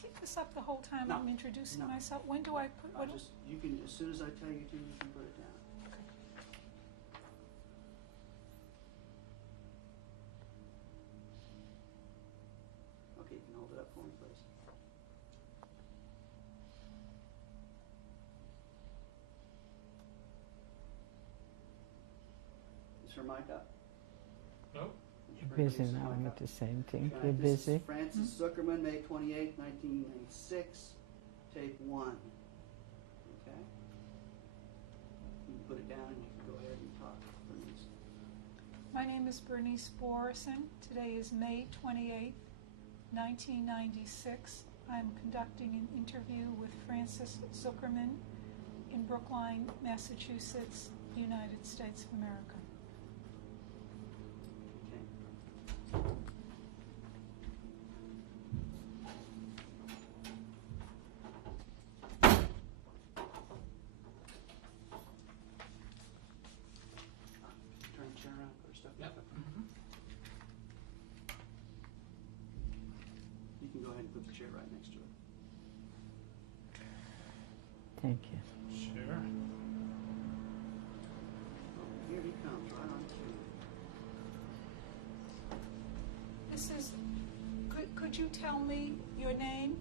keep this up the whole time No. I'm introducing No. myself? When do I put... I'll just, you can, as soon as I tell you to, you can put it down. Okay, you can hold it up for me, please. Is her mic up? No? You're busy now with the same thing. Okay, You're this is busy. Francis Sukerman, May 28, 1996, tape 1. Okay? You can put it down and you can go ahead and talk, Bernice. My name is Bernice Borison. Today is May 28, 1996. I'm conducting an interview with Francis Sukerman in Brookline, Massachusetts, United States of America. Okay. Turn the chair around, put her stuff back Yep. up. You can go ahead and put the chair right next to it. Thank you. Sure. Oh, here he comes, right on cue. This is... Could you tell me your name?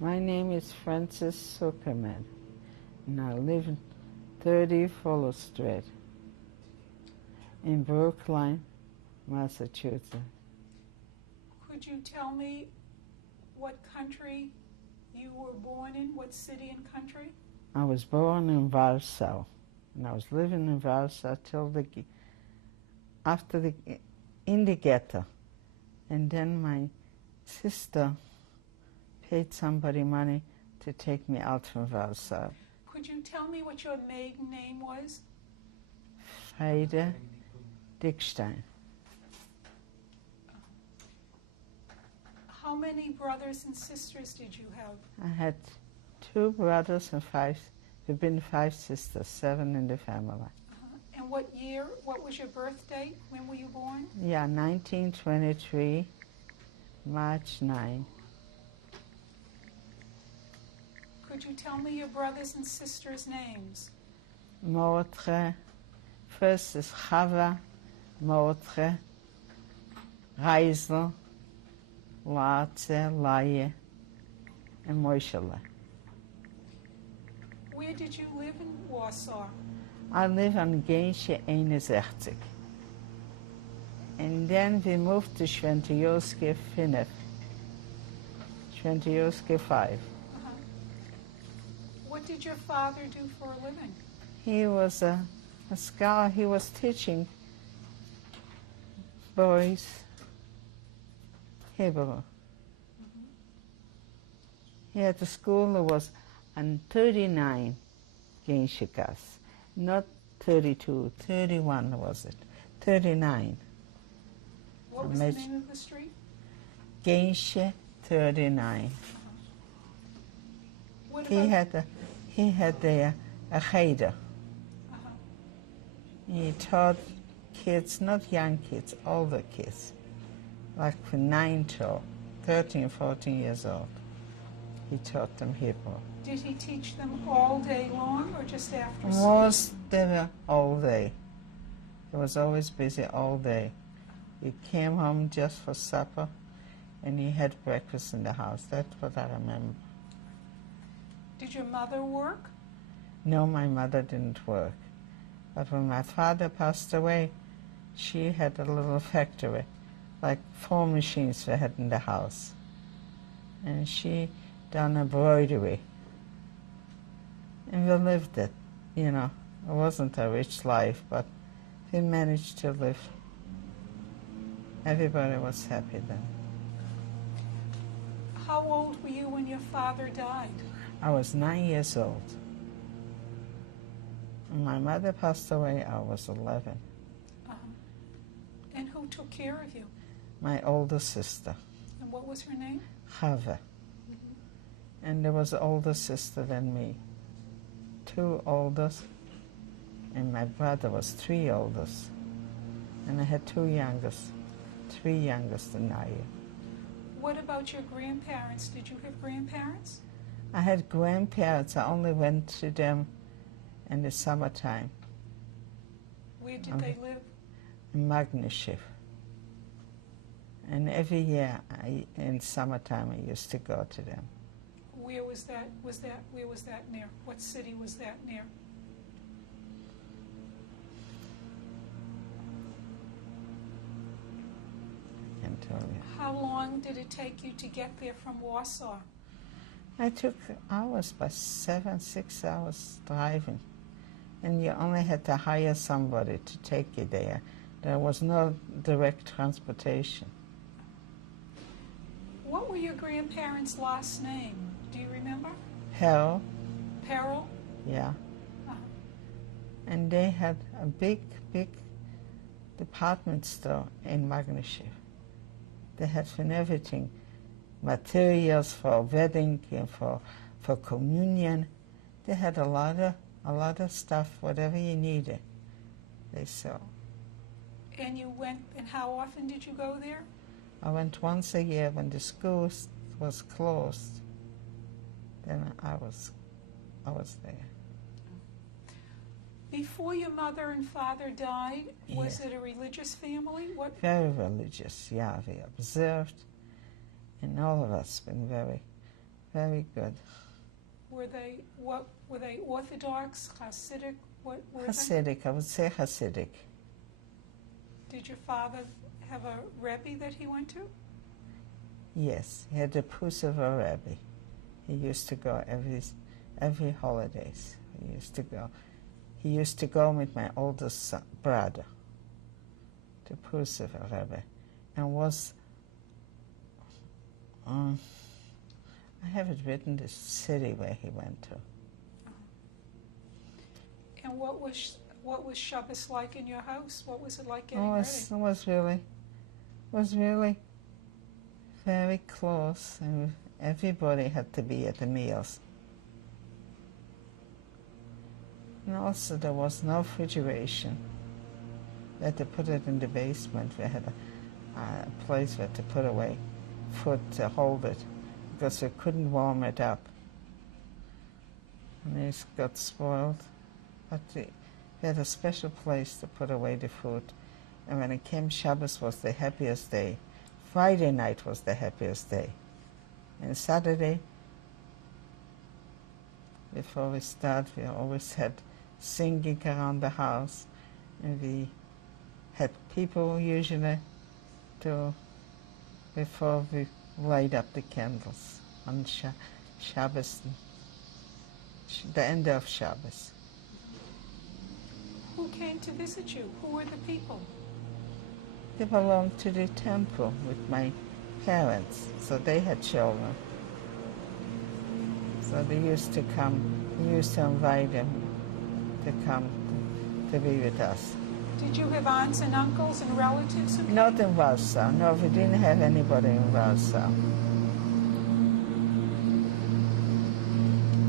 My name is Francis Sukerman, and I live in 30 Fuller Street in Brookline, Massachusetts. Could you tell me what country you were born in? What city and country? I was born in Warsaw, and I was living in Warsaw till in the ghetto, and then my sister paid somebody money to take me out from Warsaw. Could you tell me what your maiden name was? Heide Dickstein. How many brothers and sisters did you have? I had 2 brothers and 5 sisters, 7 in the family. And what year, what was your birth date? When were you born? Yeah, 1923, March 9. Could you tell me your brothers and sisters' names? Mordre, first is Chava, Mordre, Reisel, Laatze, Laie, and Moishele. Where did you live in Warsaw? I live on Gensche 61. And then we moved to Świętojarskie 5, Świętojarskie 5. What did your father do for a living? He was a scholar. He was teaching boys Hebrew. He had a school that was on 39 Genshikas, not 32, 31 was it, 39. What was the name of the street? Genshe 39. What He about, had a cheder. He taught kids, not young kids, older kids, like from 9 to 13, 14 years old. He taught them Hebrew. did he teach them all day long or just after school? Most they were all day. He was always busy all day. He came home just for supper, and he had breakfast in the house. That's what I remember. Did your mother work? No, my mother didn't work. But when my father passed away, she had a little factory, like 4 machines we had in the house. And she done embroidery. And we lived it, you know. It wasn't a rich life, but we managed to live. Everybody was happy then. How old were you when your father died? I was 9 years old. When my mother passed away, I was 11. And who took care of you? My older sister, And what was her name? Chava. And there was an older sister than me. 2 oldest, and my brother was 3 oldest. And I had 2 youngest, 3 youngest than I. What about your grandparents? Did you have grandparents? I had grandparents. I only went to them in the summertime Where did they live? in Magneshift. And every year in summertime I used to go to them. Where was that? Where was that near? What city was that near? I can tell you. How long did it take you to get there from Warsaw? I took hours, by 6 hours driving. And you only had to hire somebody to take you there. There was no direct transportation. What were your grandparents' last name? Do you remember? Hell, Peril? yeah. Uh-huh. And they had a big, big department store in Magneshift. They had from everything, materials for wedding and for communion. They had a lot of stuff, whatever you needed, they sold. And you went, and how often did you go there? I went once a year when the school was closed. Then I was there. Before your mother and father died, was Yes. it a religious family? What? Very religious, yeah. We observed, and all of us been very, very good. Were they Orthodox, Hasidic? What were they? Hasidic, I would say Hasidic. Did your father have a Rebbe that he went to? Yes, he had a Pusova Rebbe. He used to go every holidays. He used to go. He used to go with my oldest brother to Pusova Rebbe, and was. I have it written, the city where he went to. And what was Shabbos like in your house? What was it like getting It ready? was really very close, and everybody had to be at the meals. And also there was no refrigeration. We had to put it in the basement. We had a place we had to put away food to hold it, because we couldn't warm it up. And it got spoiled. But we had a special place to put away the food. And when it came, Shabbos was the happiest day. Friday night was the happiest day. And Saturday, before we start, we always had singing around the house. And we had people usually before we light up the candles on Shabbos, the end of Shabbos. Who came to visit you? Who were the people? They belonged to the temple with my parents, so they had children. So they used to come, we used to invite them to come to be with us. Did you have aunts and uncles and relatives who came? Not in Warsaw, no, we didn't have anybody in Warsaw.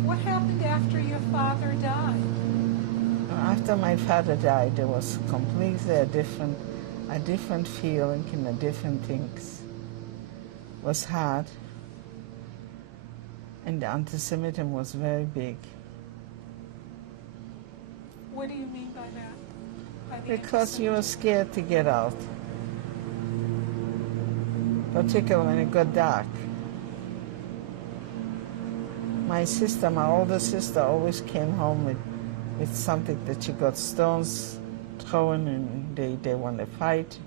What happened after your father died? After my father died, there was completely a different feeling and a different things. It was hard, and the anti-Semitism was very big. What do you mean by that? By the Because you were anti-Semitism? scared to get out, particularly when it got dark. My sister, my older sister, always came home with something that she got stones thrown and they want to fight.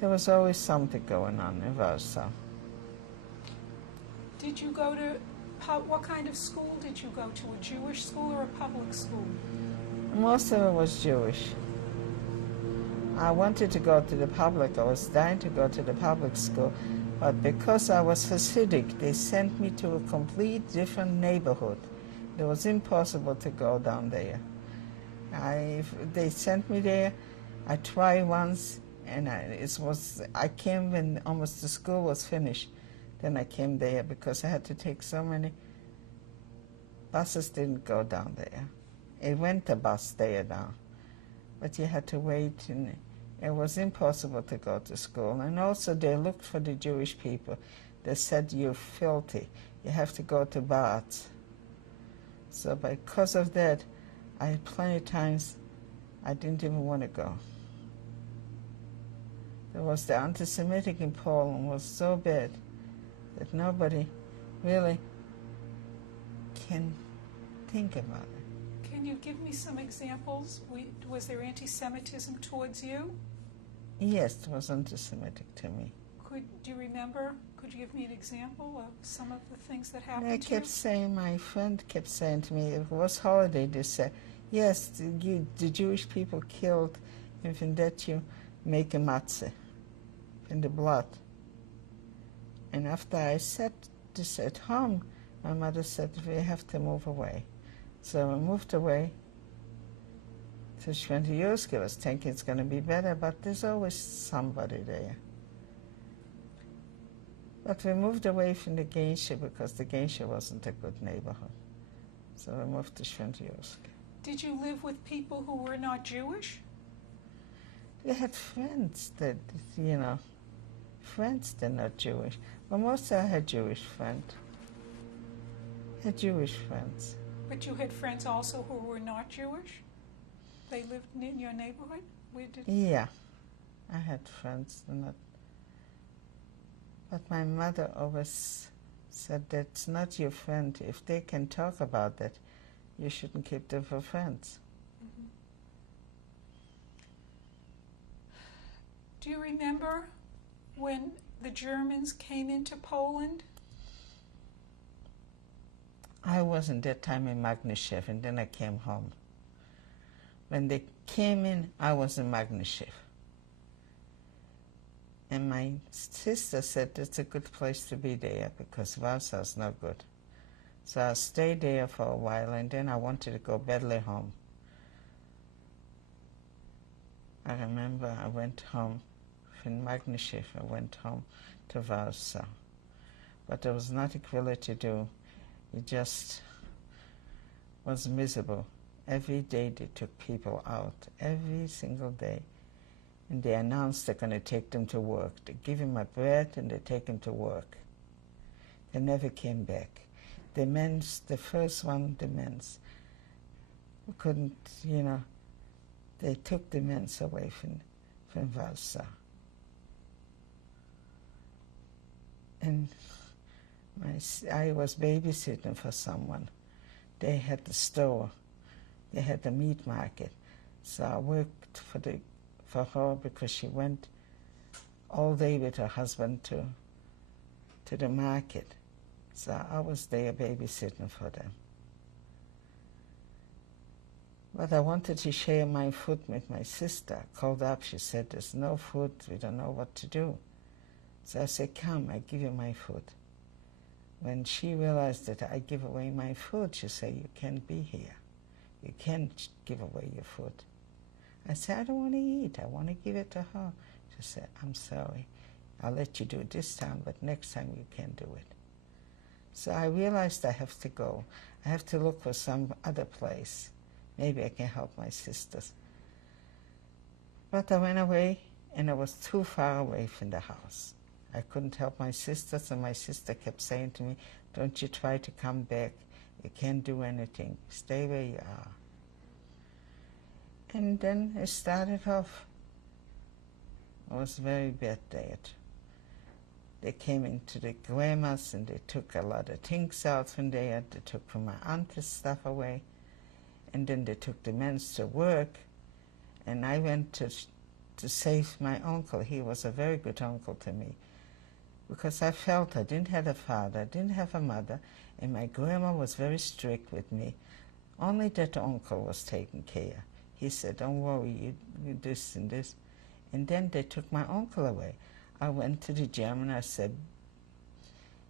There was always something going on in Warsaw. Did you go to, what kind of school did you go to? A Jewish school or a public school? Most of it was Jewish. I wanted to go to the public. I was dying to go to the public school. But because I was Hasidic, they sent me to a complete different neighborhood. It was impossible to go down there. They sent me there. I tried once, and I came when almost the school was finished. Then I came there because I had to take so many buses. Didn't go down there. It went a bus there now, but you had to wait, and it was impossible to go to school. And also they looked for the Jewish people. They said, you're filthy. You have to go to baths. So because of that, plenty of times I didn't even want to go. There was the anti-Semitic in Poland was so bad that nobody really can think about it. Can you give me some examples? Was there anti-Semitism towards you? Yes, it was anti-Semitic to me. Do you remember? Could you give me an example of some of the things that happened And I to you? kept saying, my friend kept saying to me, it was holiday, they said, yes, the Jewish people killed in Vendetta make a matzah in the blood. And after I said this at home, my mother said, we have to move away. So we moved away to Schwentejursk. I was thinking it's going to be better, but there's always somebody there. But we moved away from the Genscher because the Genscher wasn't a good neighborhood. So we moved to Schwentejursk. Did you live with people who were not Jewish? We had friends that, friends that are not Jewish. Well, most I had Jewish friends. Had Jewish friends. But you had friends also who were not Jewish? They lived in your neighborhood? Yeah, I had friends that not. But my mother always said, that's not your friend. If they can talk about that, you shouldn't keep them for friends. Mm-hmm. Do you remember when the Germans came into Poland? I wasn't that time in Magnishev, and then I came home. When they came in, I was in Magnishev. And my sister said it's a good place to be there because Warsaw's no good. So I stayed there for a while, and then I wanted to go badly home. I remember I went home from Magnishev. I went home to Warsaw. But there was nothing really to do. It just was miserable. Every day they took people out, every single day. And they announced they're going to take them to work. They give them a bread and they take them to work. They never came back. The men's, the first one, the men's, couldn't, they took the men's away from Warsaw. And I was babysitting for someone. They had the store. They had the meat market. So I worked for her because she went all day with her husband to the market. So I was there babysitting for them. But I wanted to share my food with my sister. I called up, she said, there's no food, we don't know what to do. So I said, come, I give you my food. When she realized that I give away my food, she said, you can't be here. You can't give away your food. I said, I don't want to eat. I want to give it to her. She said, I'm sorry. I'll let you do it this time, but next time you can't do it. So I realized I have to go. I have to look for some other place. Maybe I can help my sisters. But I went away, and I was too far away from the house. I couldn't help my sisters, and my sister kept saying to me, don't you try to come back. You can't do anything. Stay where you are. And then it started off. It was very bad there. They came into the grandma's and they took a lot of things out from there. They took from my aunt's stuff away. And then they took the men to work. And I went to save my uncle. He was a very good uncle to me. Because I felt I didn't have a father, I didn't have a mother, and my grandma was very strict with me. Only that uncle was taken care. He said, don't worry, you this and this. And then they took my uncle away. I went to the German, I said,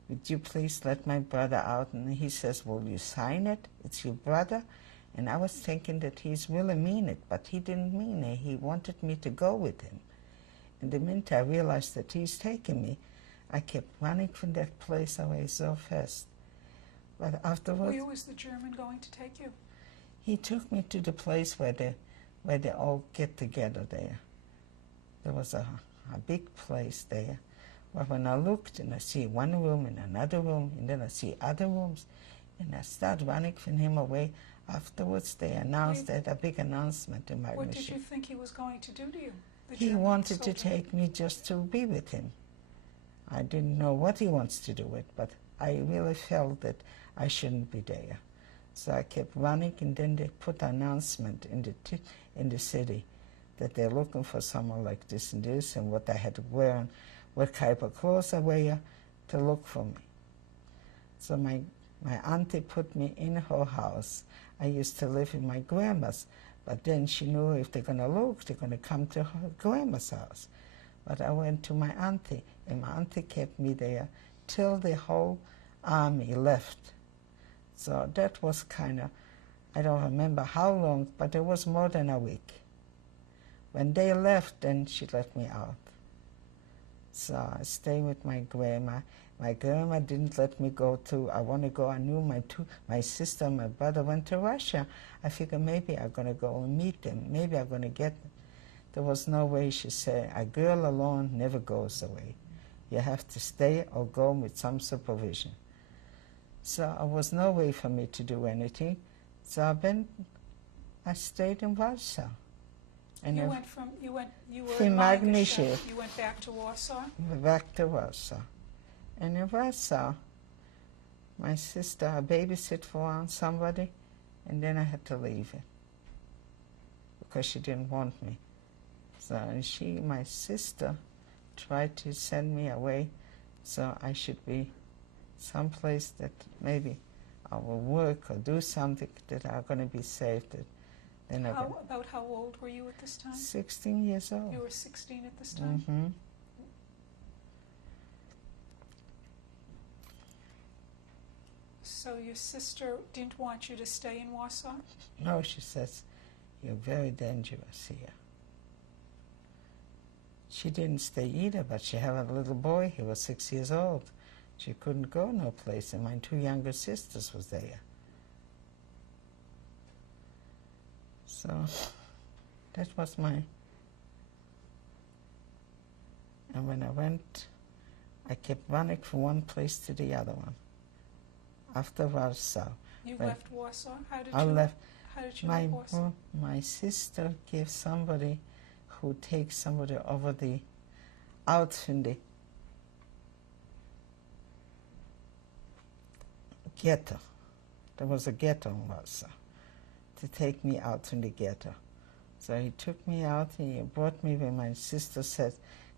would you please let my brother out? And he says, will you sign it? It's your brother? And I was thinking that he's really mean it, but he didn't mean it. He wanted me to go with him. And the minute I realized that he's taking me, I kept running from that place away so fast. But afterwards, Where was the German going to take you? he took me to the place where they all get together there. There was a big place there But when I looked and I see one room and another room, and then I see other rooms, and I start running from him away. Afterwards, they announced that a big announcement in my What did mission. you think he was going to do to you? the He German wanted to soldier? take me just to be with him. I didn't know what he wants to do with, but I really felt that I shouldn't be there. So I kept running, and then they put an announcement in the city that they're looking for someone like this and this, and what I had to wear, and what type of clothes I wear, to look for me. So my auntie put me in her house. I used to live in my grandma's, but then she knew if they're going to look, they're going to come to her grandma's house. But I went to my auntie, and my auntie kept me there till the whole army left. So that was kind of, I don't remember how long, but it was more than a week. When they left, then she let me out. So I stayed with my grandma. My grandma didn't let me go to, I want to go, I knew my sister and my brother went to Russia. I figured maybe I'm going to go and meet them. Maybe I'm going to get them. There was no way. She said, a girl alone never goes away. You have to stay or go with some supervision. So there was no way for me to do anything. So I stayed in Warsaw. And You I went from, you were In in Lancashire. Magnesia. You went back to Warsaw? back to Warsaw. And in Warsaw, my sister, I babysit for somebody, and then I had to leave it because she didn't want me. So my sister, tried to send me away, so I should be someplace that maybe I will work or do something that are going to be safe. Then About how old were you at this time? 16 years old. You were 16 at this time? Mm-hmm. So your sister didn't want you to stay in Warsaw? No, she says, you're very dangerous here. She didn't stay either, but she had a little boy. He was 6 years old. She couldn't go no place, and my two younger sisters was there. So that was my... And when I went, I kept running from one place to the other one. After Warsaw. You But left Warsaw? How did I you left. How did you leave Warsaw? My sister gave somebody who takes somebody over the out from the ghetto. There was a ghetto in Warsaw to take me out from the ghetto. So he took me out and he brought me where my sister said,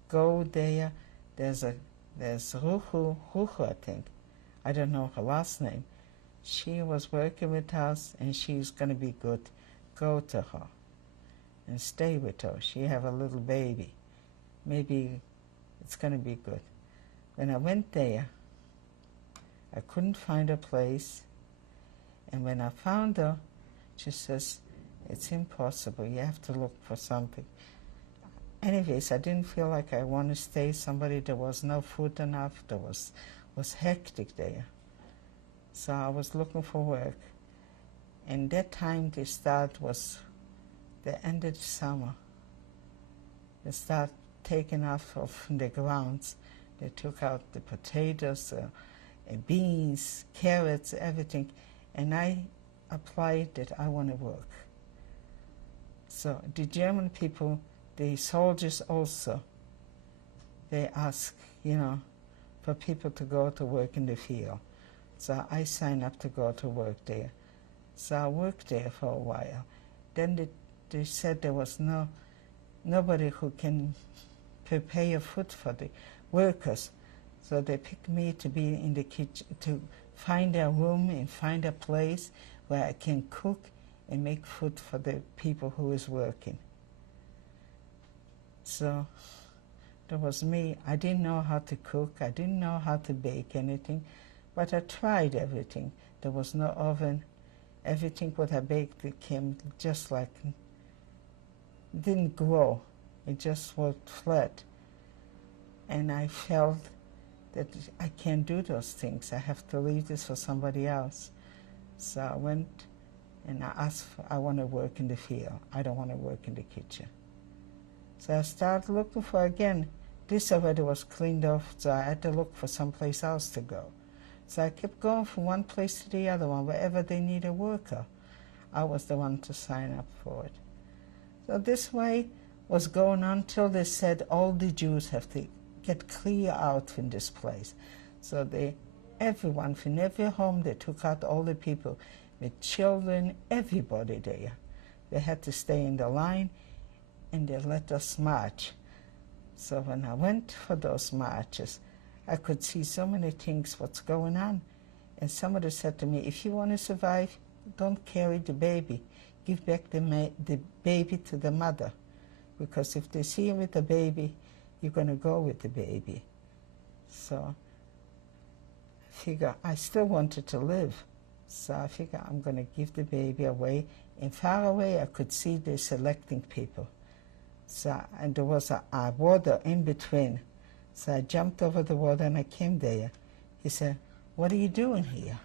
go there. There's Ruchu, I think. I don't know her last name. She was working with us and she's going to be good. Go to her and stay with her. She have a little baby. Maybe it's going to be good. When I went there, I couldn't find a place. And when I found her, she says, it's impossible. You have to look for something. Anyways, I didn't feel like I want to stay. There was no food enough. There was hectic there. So I was looking for work. And that time the start was the end of the summer. They start taking off from the grounds. They took out the potatoes, beans, carrots, everything. And I applied that I want to work. So the German people, the soldiers also, they ask, for people to go to work in the field. So I signed up to go to work there. So I worked there for a while. Then they said there was nobody who can prepare food for the workers. So they picked me to be in the kitchen, to find a room and find a place where I can cook and make food for the people who is working. So that was me. I didn't know how to cook. I didn't know how to bake anything, but I tried everything. There was no oven. Everything what I baked, it came just like, didn't grow. It just worked flat. And I felt that I can't do those things. I have to leave this for somebody else. So I went and I asked, I want to work in the field. I don't want to work in the kitchen. So I started looking for, again, this already was cleaned off, so I had to look for someplace else to go. So I kept going from one place to the other one. Wherever they need a worker, I was the one to sign up for it. So this way was going on till they said all the Jews have to get clear out from this place. So everyone from every home, they took out all the people with children, everybody there. They had to stay in the line, and they let us march. So when I went for those marches, I could see so many things, what's going on. And somebody said to me, if you want to survive, don't carry the baby. Give back the baby to the mother. Because if they see you with the baby, you're going to go with the baby. So I figure I still wanted to live. So I figure I'm going to give the baby away. And far away, I could see they selecting people. So, and there was a water in between. So I jumped over the water and I came there. He said, what are you doing here?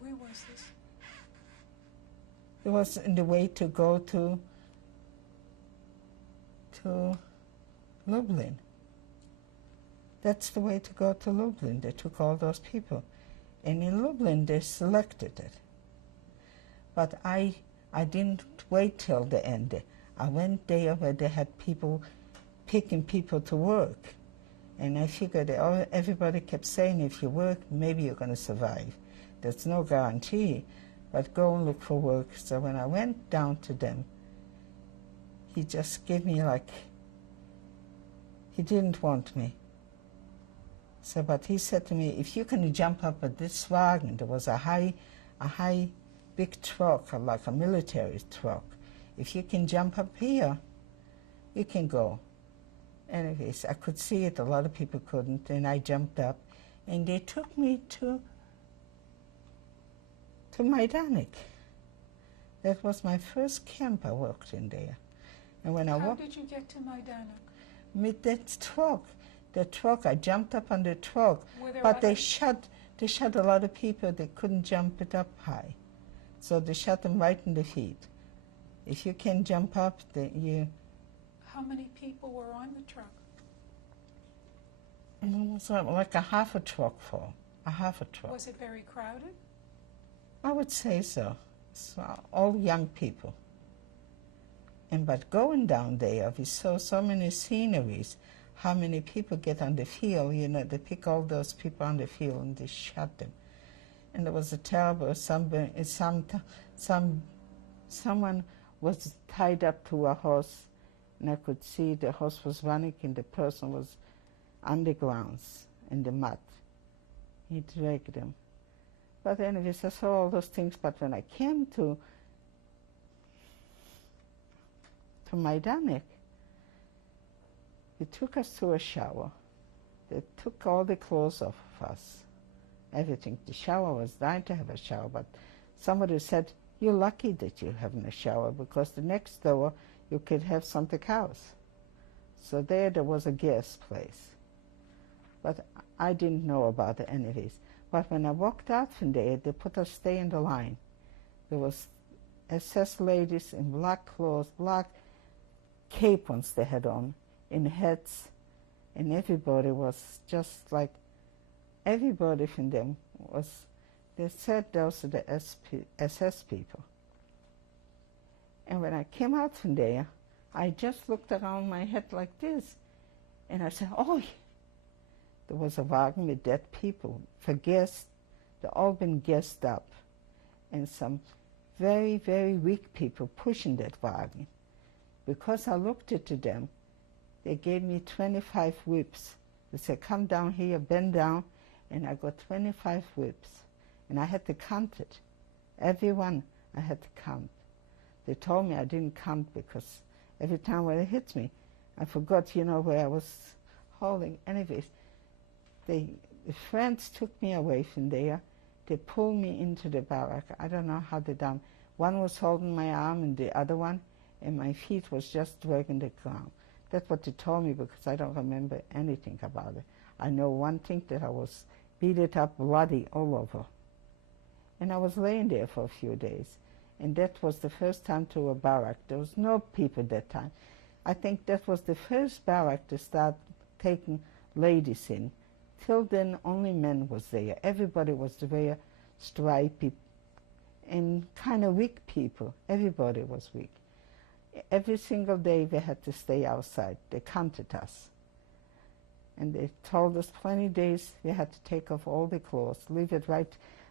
Where was this? It was in the way to go to Lublin. That's the way to go to Lublin. They took all those people. And in Lublin, they selected it. But I didn't wait till the end. I went there where they had people picking people to work. And I figured everybody kept saying, if you work, maybe you're going to survive. There's no guarantee, but go and look for work. So when I went down to them, he just gave me he didn't want me. So, but he said to me, if you can jump up at this wagon, there was a high big truck, like a military truck. If you can jump up here, you can go. Anyways, I could see it, a lot of people couldn't, and I jumped up, and they took me to Majdanek. That was my first camp I worked in there. And when How did you get to Majdanek? With that truck, I jumped up on the truck, but they shot a lot of people. They couldn't jump it up high, so they shot them right in the feet. If you can jump up, How many people were on the truck? It was like a half a truck full, a half a truck. Was it very crowded? I would say so. So all young people. But going down there, we saw so many sceneries, how many people get on the field, they pick all those people on the field and they shot them. And there was a terrible, someone was tied up to a horse, and I could see the horse was running and the person was on the grounds in the mud. He dragged them. But anyways, I saw all those things, but when I came to Majdanek, they took us to a shower. They took all the clothes off of us, everything. The shower was dying to have a shower, but somebody said, you're lucky that you're having a shower, because the next door you could have something else. So there was a guest place. But I didn't know about it anyways. But when I walked out from there, they put us stay in the line. There was SS ladies in black clothes, black capons they had on, in hats, and everybody was just like, everybody from them was, they said those are the SS people. And when I came out from there, I just looked around my head like this, and I said, oh, there was a wagon with dead people for guests. They'd all been gassed up, and some very, very weak people pushing that wagon. Because I looked at them, they gave me 25 whips. They said, come down here, bend down, and I got 25 whips. And I had to count it. Every one I had to count. They told me I didn't count because every time when it hit me, I forgot, where I was holding. Anyways, the friends took me away from there. They pulled me into the barrack. I don't know how they done. One was holding my arm and the other one, and my feet was just dragging the ground. That's what they told me, because I don't remember anything about it. I know one thing, that I was beat up, bloody all over. And I was laying there for a few days. And that was the first time to a barrack. There was no people that time. I think that was the first barrack to start taking ladies in. Till then, only men was there. Everybody was there, stripey and kind of weak people. Everybody was weak. Every single day we had to stay outside. They counted us. And they told us plenty of days we had to take off all the clothes, leave it right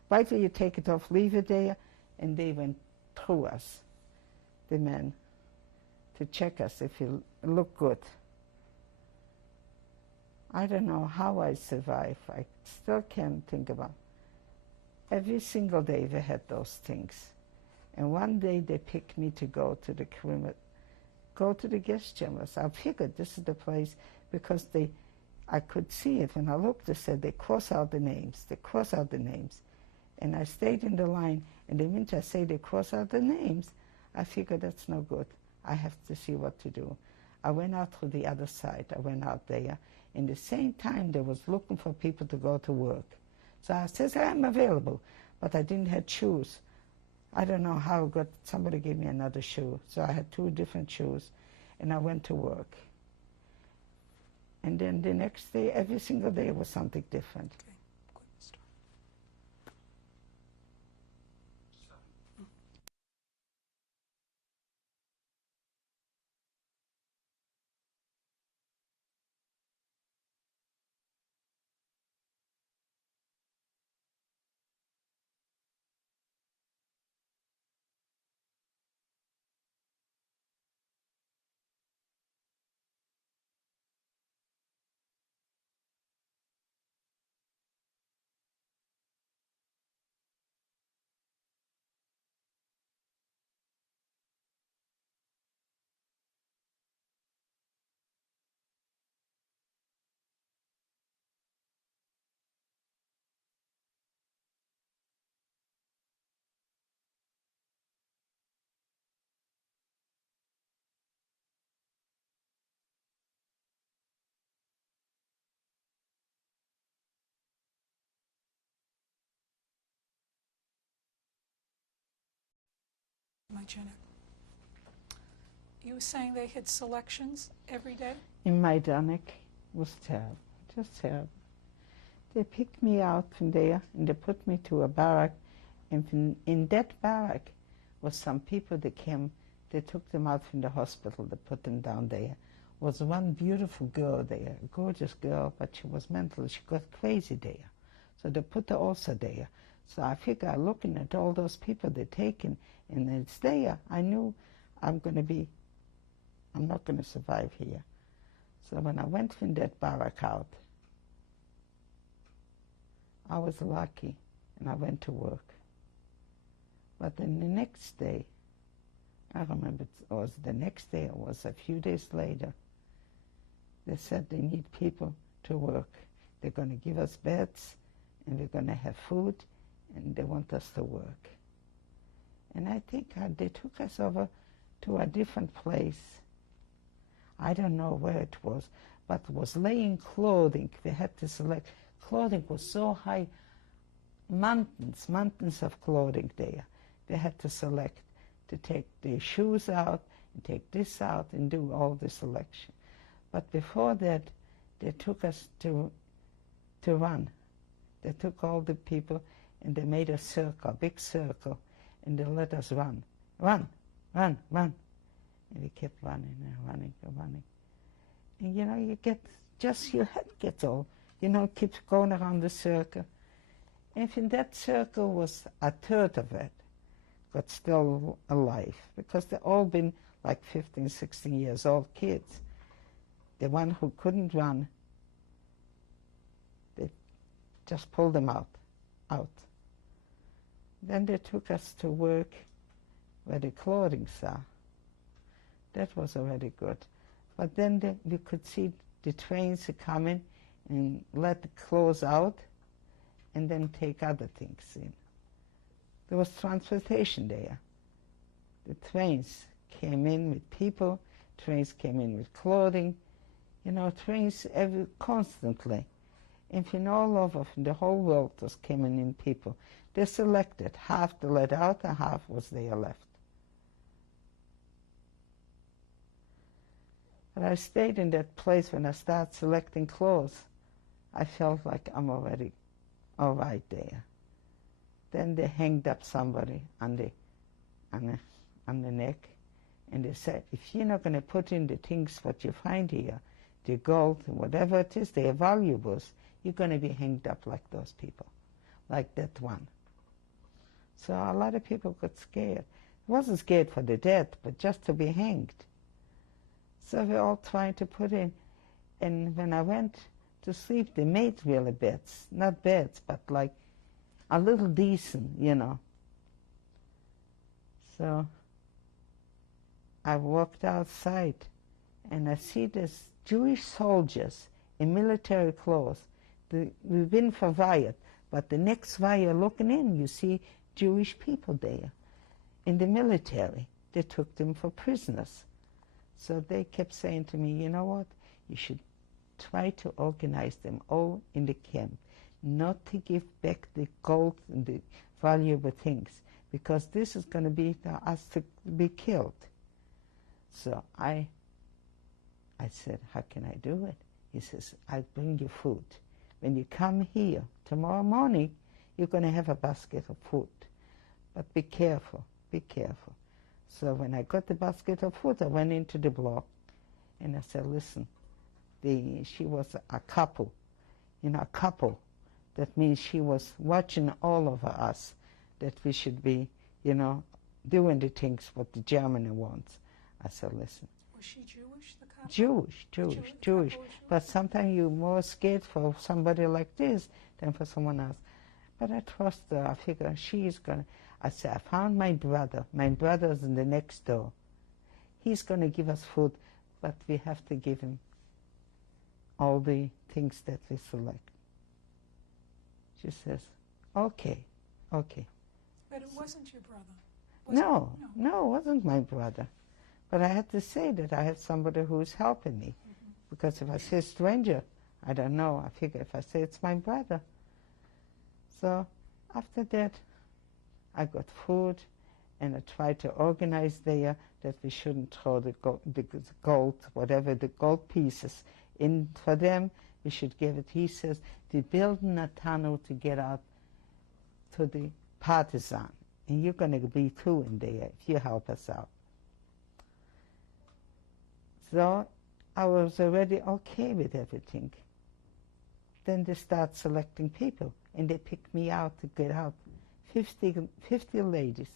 where you take it off, leave it there, and they went through us, the men, to check us if you look good. I don't know how I survived. I still can't think about it. Every single day we had those things. And one day they picked me to go to the guest chambers. I figured this is the place because I could see it. When I looked, they said they cross out the names. They cross out the names. And I stayed in the line, and the minute I say they cross out the names, I figured that's no good. I have to see what to do. I went out to the other side. I went out there. In the same time, they was looking for people to go to work. So I said, I'm available, but I didn't have shoes. I don't know how I got, somebody gave me another shoe. So I had 2 different shoes, and I went to work. And then the next day, every single day was something different. Okay, good story. My Janet. You were saying they had selections every day? In Majdanek was terrible, just terrible. They picked me out from there and they put me to a barrack. And in that barrack was some people that came, they took them out from the hospital, they put them down there. Was one beautiful girl there, a gorgeous girl, but she was mental, she got crazy there. So they put her also there. So I figure, looking at all those people they're taking, and it's there, I knew I'm not going to survive here. So when I went from that barrack out, I was lucky, and I went to work. But then the next day, I remember it was the next day, it was a few days later, they said they need people to work. They're going to give us beds, and we're going to have food, and they want us to work. And I think they took us over to a different place. I don't know where it was, but it was laying clothing. We had to select. Clothing was so high, mountains of clothing there. They had to select, to take the shoes out, and take this out, and do all the selection. But before that, they took us to run. They took all the people, and they made a circle, a big circle, and they let us run. Run, run, run. And we kept running and running and running. And you know, you get, just your head gets all, you know, keeps going around the circle. And in that circle was a third of it, but still alive, because they've all been like 15, 16 years old kids. The one who couldn't run, they just pulled them out. Then they took us to work where the clothing are. That was already good. But then we could see the trains coming and let the clothes out and then take other things in. There was transportation there. The trains came in with people, trains came in with clothing, you know, trains constantly. And from all over, from the whole world was coming in people. They selected, half they let out and half was there left. But I stayed in that place when I started selecting clothes. I felt like I'm already all right there. Then they hanged up somebody on the neck, and they said, if you're not going to put in the things what you find here, the gold, whatever it is, they're valuables, you're going to be hanged up like those people, like that one. So a lot of people got scared. Wasn't scared for the death, but just to be hanged. So we're all trying to put in. And when I went to sleep, they made really beds. Not beds, but like a little decent, you know. So I walked outside, and I see these Jewish soldiers in military clothes. We've been for riot, but the next riot looking in, you see Jewish people there in the military. They took them for prisoners. So they kept saying to me, you know what, you should try to organize them all in the camp, not to give back the gold and the valuable things, because this is going to be us to be killed. So I said, how can I do it? He says, I'll bring you food. When you come here tomorrow morning, you're going to have a basket of food. But be careful, be careful. So when I got the basket of food, I went into the block, and I said, listen, she was a couple, you know, a couple. That means she was watching all of us, that we should be, you know, doing the things what the Germany wants. I said, listen. Was she Jewish, the couple? Jewish. But sometimes you're more scared for somebody like this than for someone else. But I trust her. I figure she's going to. I said, I found my brother. My brother's in the next door. He's going to give us food, but we have to give him all the things that we select. She says, okay. But it wasn't your brother? Was No, it wasn't my brother. But I had to say that I have somebody who's helping me. Mm-hmm. Because if I say stranger, I don't know. I figure if I say it's my brother. So after that, I got food, and I tried to organize there that we shouldn't throw the gold, whatever the gold pieces, in for them. We should give it. He says, they're building a tunnel to get out to the partisan, and you're going to be too in there if you help us out. So I was already okay with everything. Then they start selecting people, and they picked me out to get out. 50 ladies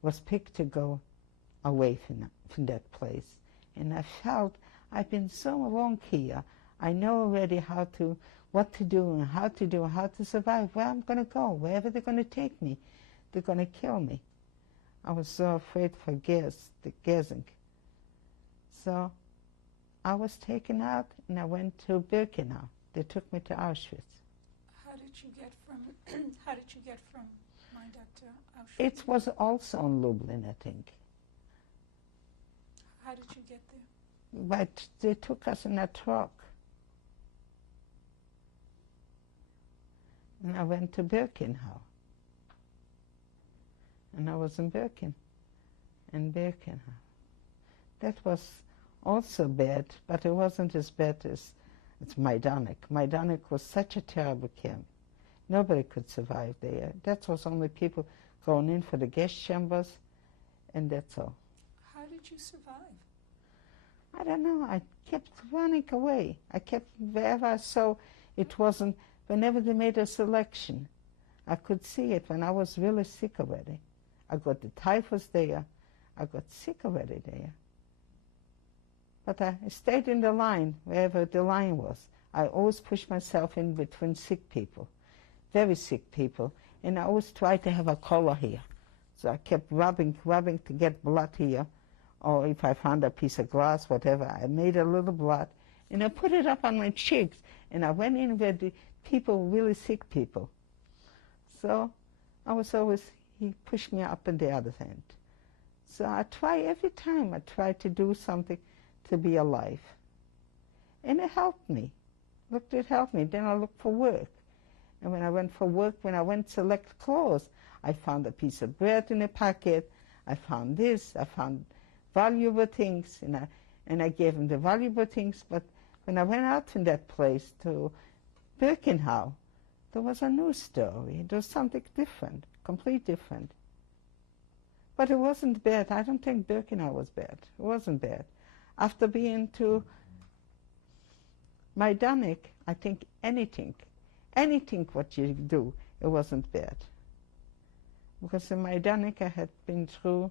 was picked to go away from that place. And I felt I've been so long here. I know already what to do and how to survive, where I'm going to go, wherever they're going to take me. They're going to kill me. I was so afraid for the gassing. So I was taken out, and I went to Birkenau. They took me to Auschwitz. How did you get from Mindat to Auschwitz? It was also in Lublin, I think. How did you get there? But they took us in a truck. And I went to Birkenau. And I was in Birkenau. That was also bad, but it wasn't as bad as Majdanek. Majdanek was such a terrible camp. Nobody could survive there. That was only people going in for the gas chambers, and that's all. How did you survive? I don't know. I kept running away. I kept, wherever I saw, it wasn't, whenever they made a selection, I could see it when I was really sick already. I got the typhus there. I got sick already there. But I stayed in the line, wherever the line was. I always pushed myself in between sick people, very sick people, and I always tried to have a collar here. So I kept rubbing to get blood here, or if I found a piece of glass, whatever, I made a little blood, and I put it up on my cheeks, and I went in where the people, really sick people. So I was always, he pushed me up in the other hand. So I try every time, I try to do something to be alive. And it helped me. Look, it helped me. Then I looked for work. And when I went for work, when I went to select clothes, I found a piece of bread in a packet. I found this. I found valuable things. And and I gave him the valuable things. But when I went out from that place to Birkenau, there was a new story. There was something different, completely different. But it wasn't bad. I don't think Birkenau was bad. It wasn't bad. After being to Majdanek, I think anything what you do, it wasn't bad. Because in Majdanek I had been through,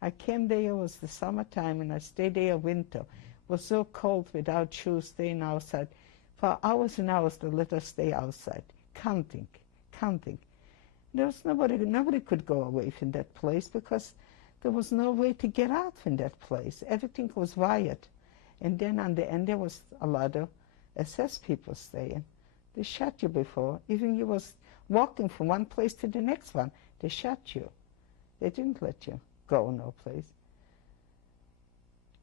I came there, it was the summertime, and I stayed there winter. It was so cold without shoes, staying outside. For hours and hours they let us stay outside, counting. There was nobody could go away from that place because there was no way to get out from that place. Everything was wired. And then on the end there was a lot of SS people staying. They shot you before. Even you was walking from one place to the next one, they shot you. They didn't let you go no place.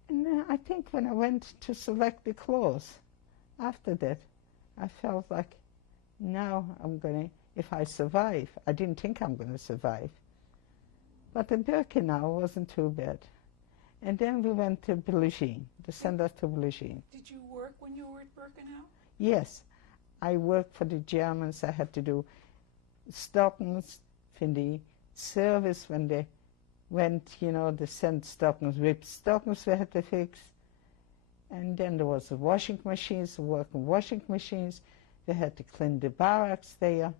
And I think when I went to select the clothes, after that, I felt like now I'm going to, if I survive, I didn't think I'm going to survive. But the Birkenau wasn't too bad. And then we went to Billigine, they sent us to Billigine. Did you work when you were at Birkenau? Yes, I worked for the Germans. I had to do stockings for the service when they went, they sent stockings, ripped stockings we had to fix. And then there was the washing machines, working washing machines. We had to clean the barracks there.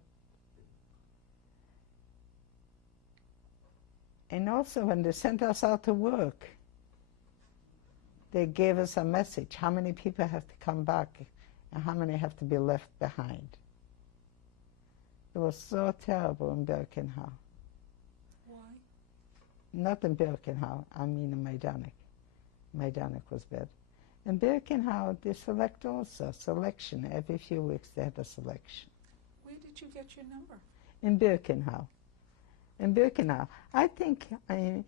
And also when they sent us out to work, they gave us a message, how many people have to come back and how many have to be left behind. It was so terrible in Birkenau. Why? Not in Birkenau, I mean in Majdanek. Majdanek was bad. In Birkenau, they select also, selection. Every few weeks they had a selection. Where did you get your number? In Birkenau. In Birkenau. I think in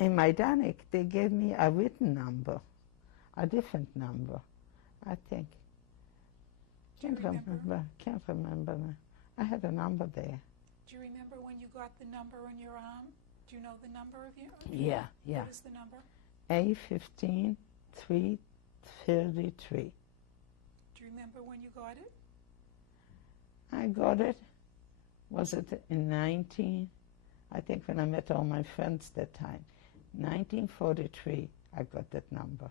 Majdanek, they gave me a written number, a different number, I think. Can't remember now. I had a number there. Do you remember when you got the number on your arm? Do you know the number of your arm? Yeah. What is the number? A15-333. Do you remember when you got it? I got it, was it in I think when I met all my friends that time, 1943, I got that number.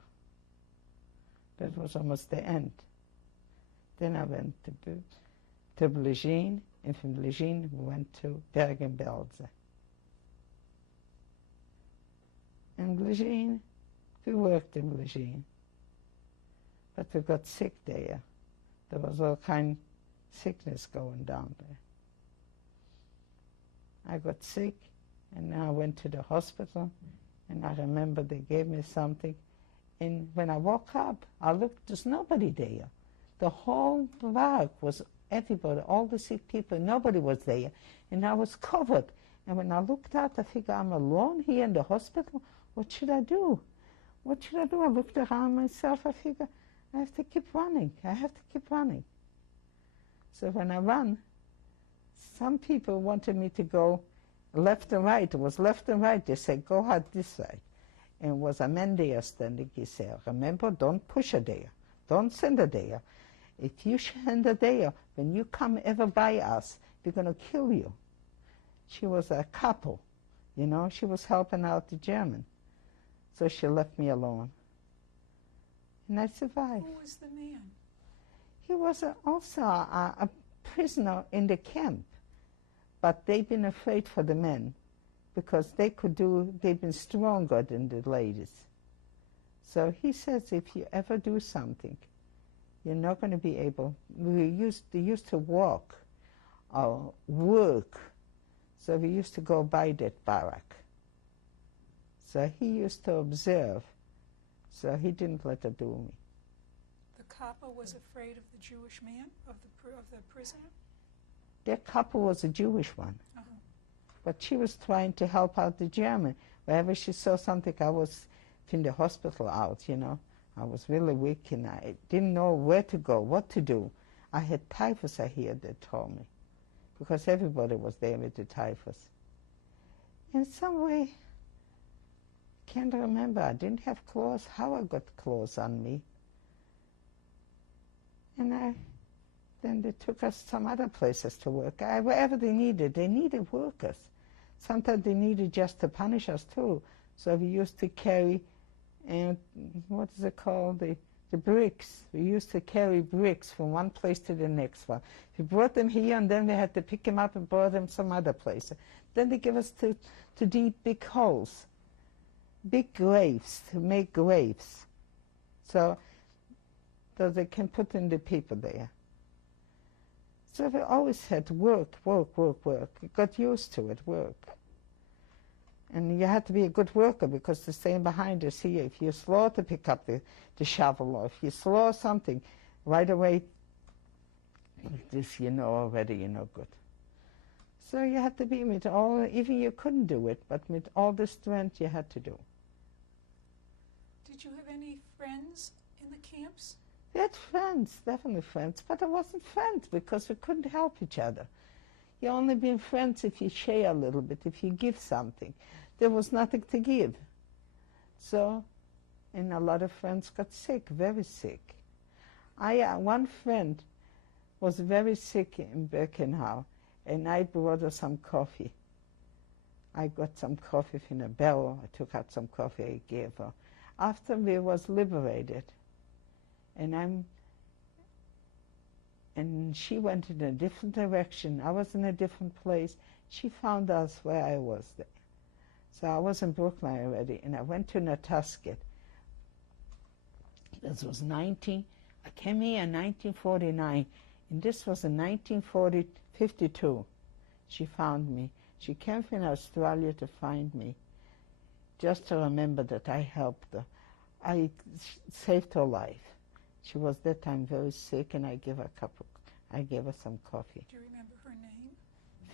That was almost the end. Then I went to Billigine, and from Billigine we went to Bergen-Belsen. In Billigine, we worked in Billigine, but we got sick there. There was all kind of sickness going down there. I got sick, and I went to the hospital, and I remember they gave me something. And when I woke up, I looked, there's nobody there. The whole barrack was everybody, all the sick people, nobody was there. And I was covered. And when I looked out, I figured, I'm alone here in the hospital. What should I do? What should I do? I looked around myself. I figured, I have to keep running. I have to keep running. So when I ran, some people wanted me to go left and right. It was left and right. They said, go out this side. And it was a man there standing. He said, remember, don't push her there. Don't send her there. If you send her there, when you come ever by us, we're going to kill you. She was a couple, She was helping out the German. So she left me alone. And I survived. Who was the man? He was also a prisoner in the camp. But they've been afraid for the men because they've been stronger than the ladies. So he says, if you ever do something, you're not going to be able, they used to walk or work. So we used to go by that barrack. So he used to observe. So he didn't let her do me. The copper was afraid of the Jewish man, of the prisoner? That couple was a Jewish one. Uh-huh. But she was trying to help out the German. Wherever she saw something, I was in the hospital out, I was really weak and I didn't know where to go, what to do. I had typhus, I hear they told me, because everybody was there with the typhus. In some way, can't remember. I didn't have clothes. How I got clothes on me. And then they took us some other places to work. Wherever they needed workers. Sometimes they needed just to punish us too. So we used to carry, and what is it called, the bricks. We used to carry bricks from one place to the next one. We brought them here, and then we had to pick them up and brought them some other place. Then they give us to dig big holes, big graves, to make graves. So they can put in the people there. So we always had work. We got used to it, work. And you had to be a good worker because the staying behind us here, if you're slow to pick up the shovel, or if you're slow something, right away, this you know already, you're no good. So you had to be with all, even you couldn't do it, but with all the strength you had to do. Did you have any friends in the camps? We had friends, definitely friends, but it wasn't friends because we couldn't help each other. You only been friends if you share a little bit, if you give something. There was nothing to give. So, and a lot of friends got sick, very sick. One friend was very sick in Birkenau, and I brought her some coffee. I got some coffee from a barrel. I took out some coffee, I gave her. After we was liberated, and she went in a different direction. I was in a different place. She found us where I was there. So I was in Brooklyn already, and I went to Natusket. This was I came here in 1949, and this was in 1952. She found me. She came from Australia to find me, just to remember that I helped her. I saved her life. She was that time very sick, and I gave her some coffee. Do you remember her name?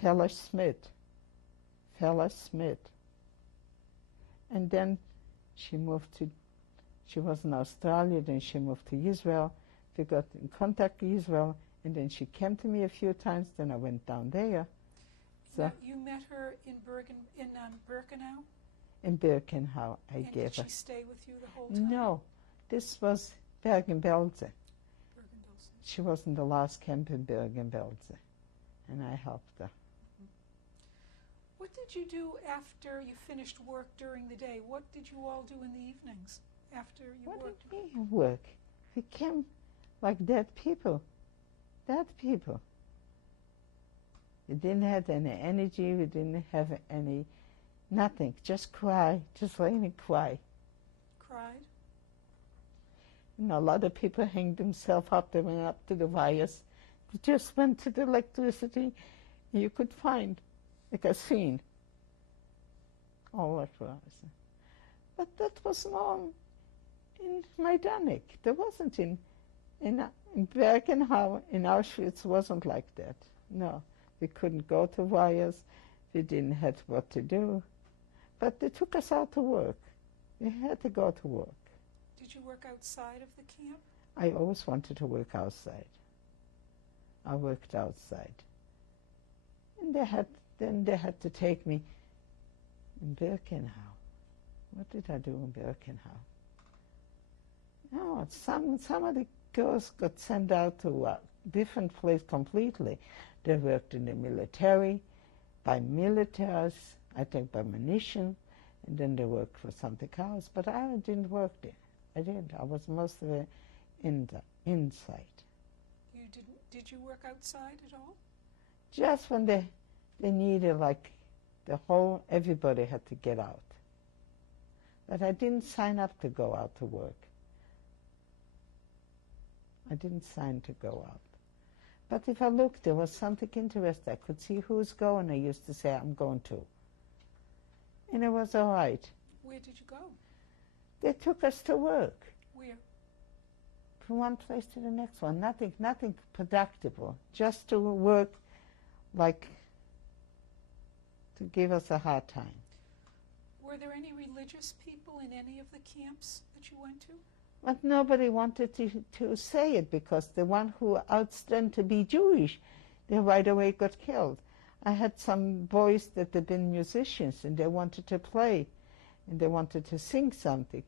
Fella Smith. And then she was in Australia, then she moved to Israel. We got in contact with Israel, and then she came to me a few times, then I went down there. So Now, you met her in Birkenau? in Birkenau, I And gave did her. she stay with you the whole time? No, this was Bergen-Belsen. Bergen-Belsen. She was in the last camp in Bergen-Belsen, and I helped her. What did you do after you finished work during the day? What did you all do in the evenings after you What worked? did we work? We came like dead people. We didn't have any energy, we didn't have any, nothing, just cry, just lay and cry. Cried? You know, a lot of people hanged themselves up, they went up to the wires. They just went to the electricity, you could find, like a scene. All that was. But that was more in Majdanek. There wasn't in Birkenau, in Auschwitz, wasn't like that. No, we couldn't go to wires. We didn't have what to do. But they took us out to work. We had to go to work. Did you work outside of the camp? I always wanted to work outside. I worked outside. And they had to take me in Birkenau. What did I do in Birkenau? No, some of the girls got sent out to a different place completely. They worked in the military, by militaries, I think by munition, and then they worked for something else. But I didn't work there. I didn't. I was most of it inside. You didn't? Did you work outside at all? Just when they needed, like, everybody had to get out. But I didn't sign up to go out to work. I didn't sign to go out. But if I looked, there was something interesting. I could see who's going. I used to say, I'm going too. And it was all right. Where did you go? They took us to work. Where? From one place to the next one. Nothing productive. Just to work, like, to give us a hard time. Were there any religious people in any of the camps that you went to? But nobody wanted to say it because the one who outstood to be Jewish, they right away got killed. I had some boys that had been musicians and they wanted to play. and they wanted to sing something.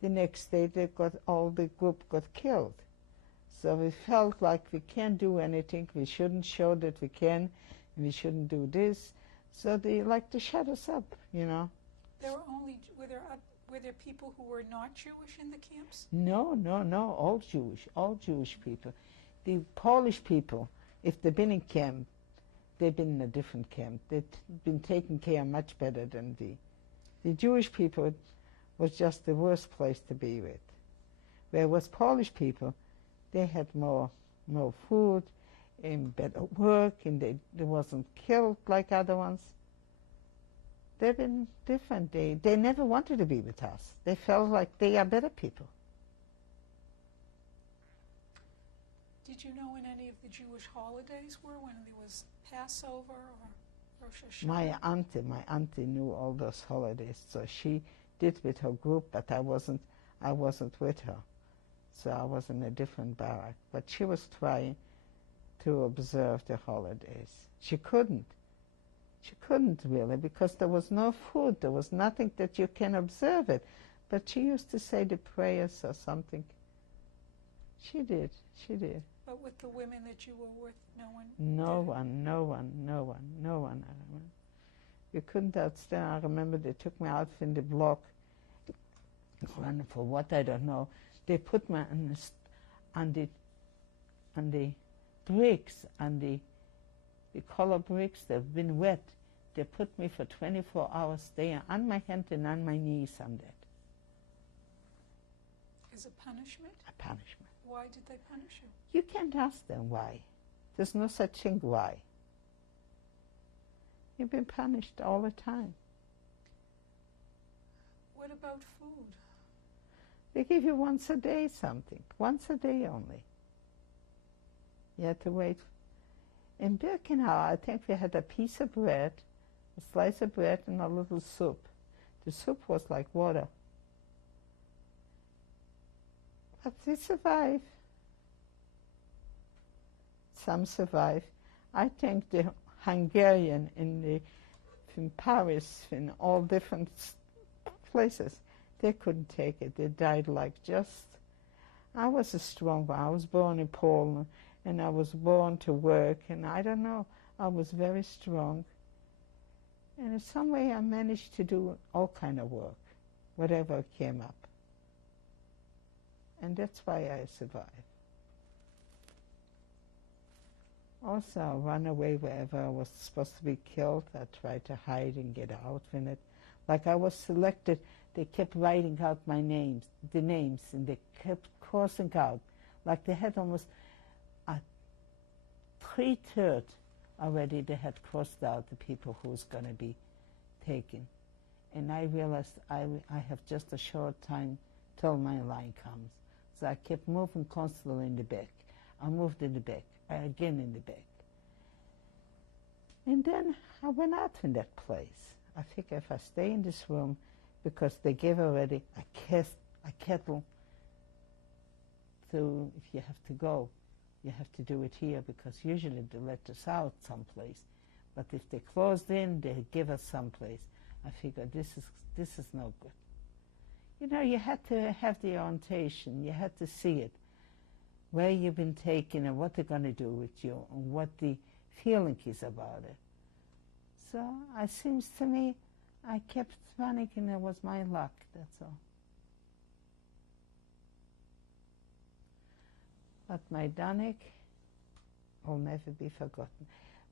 The next day, all the group got killed. So we felt like we can't do anything. We shouldn't show that we can. We shouldn't do this. So they like to shut us up, you know. Were there people who were not Jewish in the camps? No, all Jewish people. The Polish people, if they've been in camp, they've been in a different camp. They've been taken care of much better than the Jewish people. Was just the worst place to be with. Whereas Polish people, they had more food, and better work, and they wasn't killed like other ones. They've been different. They never wanted to be with us. They felt like they are better people. Did you know when any of the Jewish holidays were, when there was Passover or Rosh Hashanah? My auntie knew all those holidays, so she did with her group, but I wasn't with her. So I was in a different barrack. But she was trying to observe the holidays. She couldn't really, because there was no food. There was nothing that you can observe it. But she used to say the prayers or something. She did. But with the women that you were with, no one? No one. You couldn't outstand. I remember they took me out in the block, running for what, I don't know. They put me on the bricks, on the color bricks that have been wet. They put me for 24 hours there on my hand and on my knees on that. As a punishment? A punishment. Why did they punish you? You can't ask them why. There's no such thing why. You've been punished all the time. What about food? They give you once a day something. Once a day only. You had to wait. In Birkenau, I think we had a piece of bread, a slice of bread, and a little soup. The soup was like water. But we survive. Some survive. I think the Hungarian in Paris, in all different places, they couldn't take it. They died like just. I was a strong one. I was born in Poland, and I was born to work, and I don't know, I was very strong. And in some way I managed to do all kind of work, whatever came up. And that's why I survived. Also, I ran away wherever I was supposed to be killed. I tried to hide and get out from it. Like I was selected, they kept writing out the names, and they kept crossing out. Like they had almost a 3/3 already they had crossed out the people who was going to be taken. And I realized I have just a short time till my line comes. So I kept moving constantly in the back. I moved in the back, again in the back. And then I went out from that place. I figure if I stay in this room, because they gave already a kettle to, if you have to go, you have to do it here, because usually they let us out someplace. But if they closed in, they give us someplace. I figured this is no good. You know, you had to have the orientation. You had to see it, where you've been taken and what they're going to do with you and what the feeling is about it. So it seems to me I kept running, and it was my luck, that's all. But Majdanek will never be forgotten.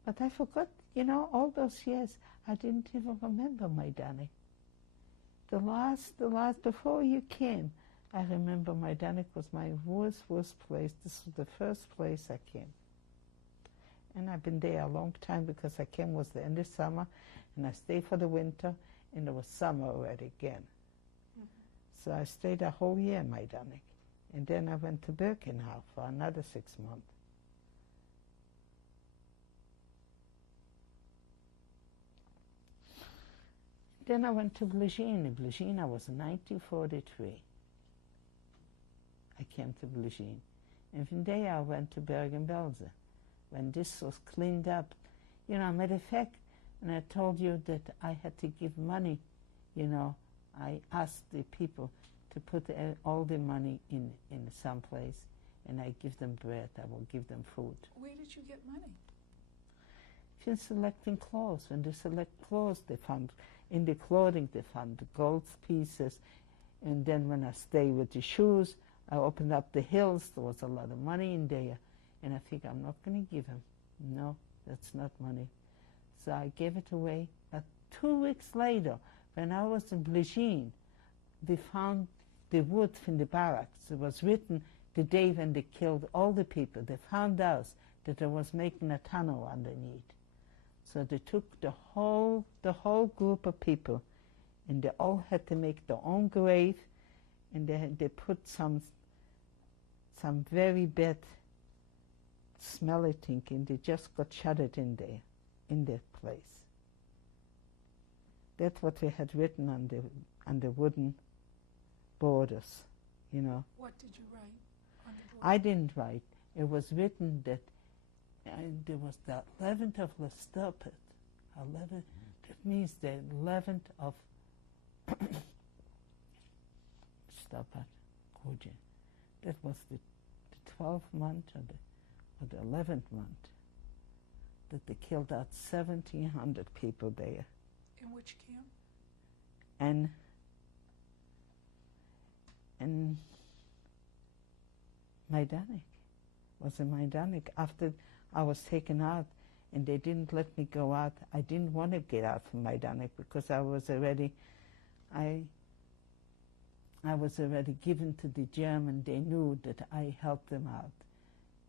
But I forgot, you know, all those years, I didn't even remember Majdanek. The last, before you came, I remember Majdanek was my worst place. This was the first place I came. And I've been there a long time, because I came was the end of summer, and I stayed for the winter, and it was summer already again. Mm-hmm. So I stayed a whole year in Majdanek. And then I went to Birkenau for another 6 months. Then I went to Blizhin. In Blizhin, I was in 1943. I came to Blizhin. And from there, I went to Bergen-Belsen. When this was cleaned up, you know, matter of fact, and I told you that I had to give money, you know, I ask the people to put all the money in some place, and I give them bread. I will give them food. Where did you get money? In selecting clothes, when they select clothes, they found in the clothing they found the gold pieces, and then when I stay with the shoes, I opened up the hills. There was a lot of money in there, and I think I'm not going to give him. No, that's not money. So I gave it away. But 2 weeks later, when I was in Blagine, they found the wood from the barracks. It was written the day when they killed all the people. They found out that I was making a tunnel underneath. So they took the whole group of people, and they all had to make their own grave, and they put some very bad smelly thing, and they just got shuddered in there, in that place. That's what we had written on the wooden borders, you know. What did you write on the board? I didn't write. It was written that there was the 11th of Lestopet. 11. That means the 11th of Stopat, Koji. That was the 12th month or the 11th month that they killed out 1,700 people there. In which camp? And Majdanek. Was in Majdanek. After I was taken out and they didn't let me go out, I didn't want to get out from Majdanek because I was already given to the German. They knew that I helped them out.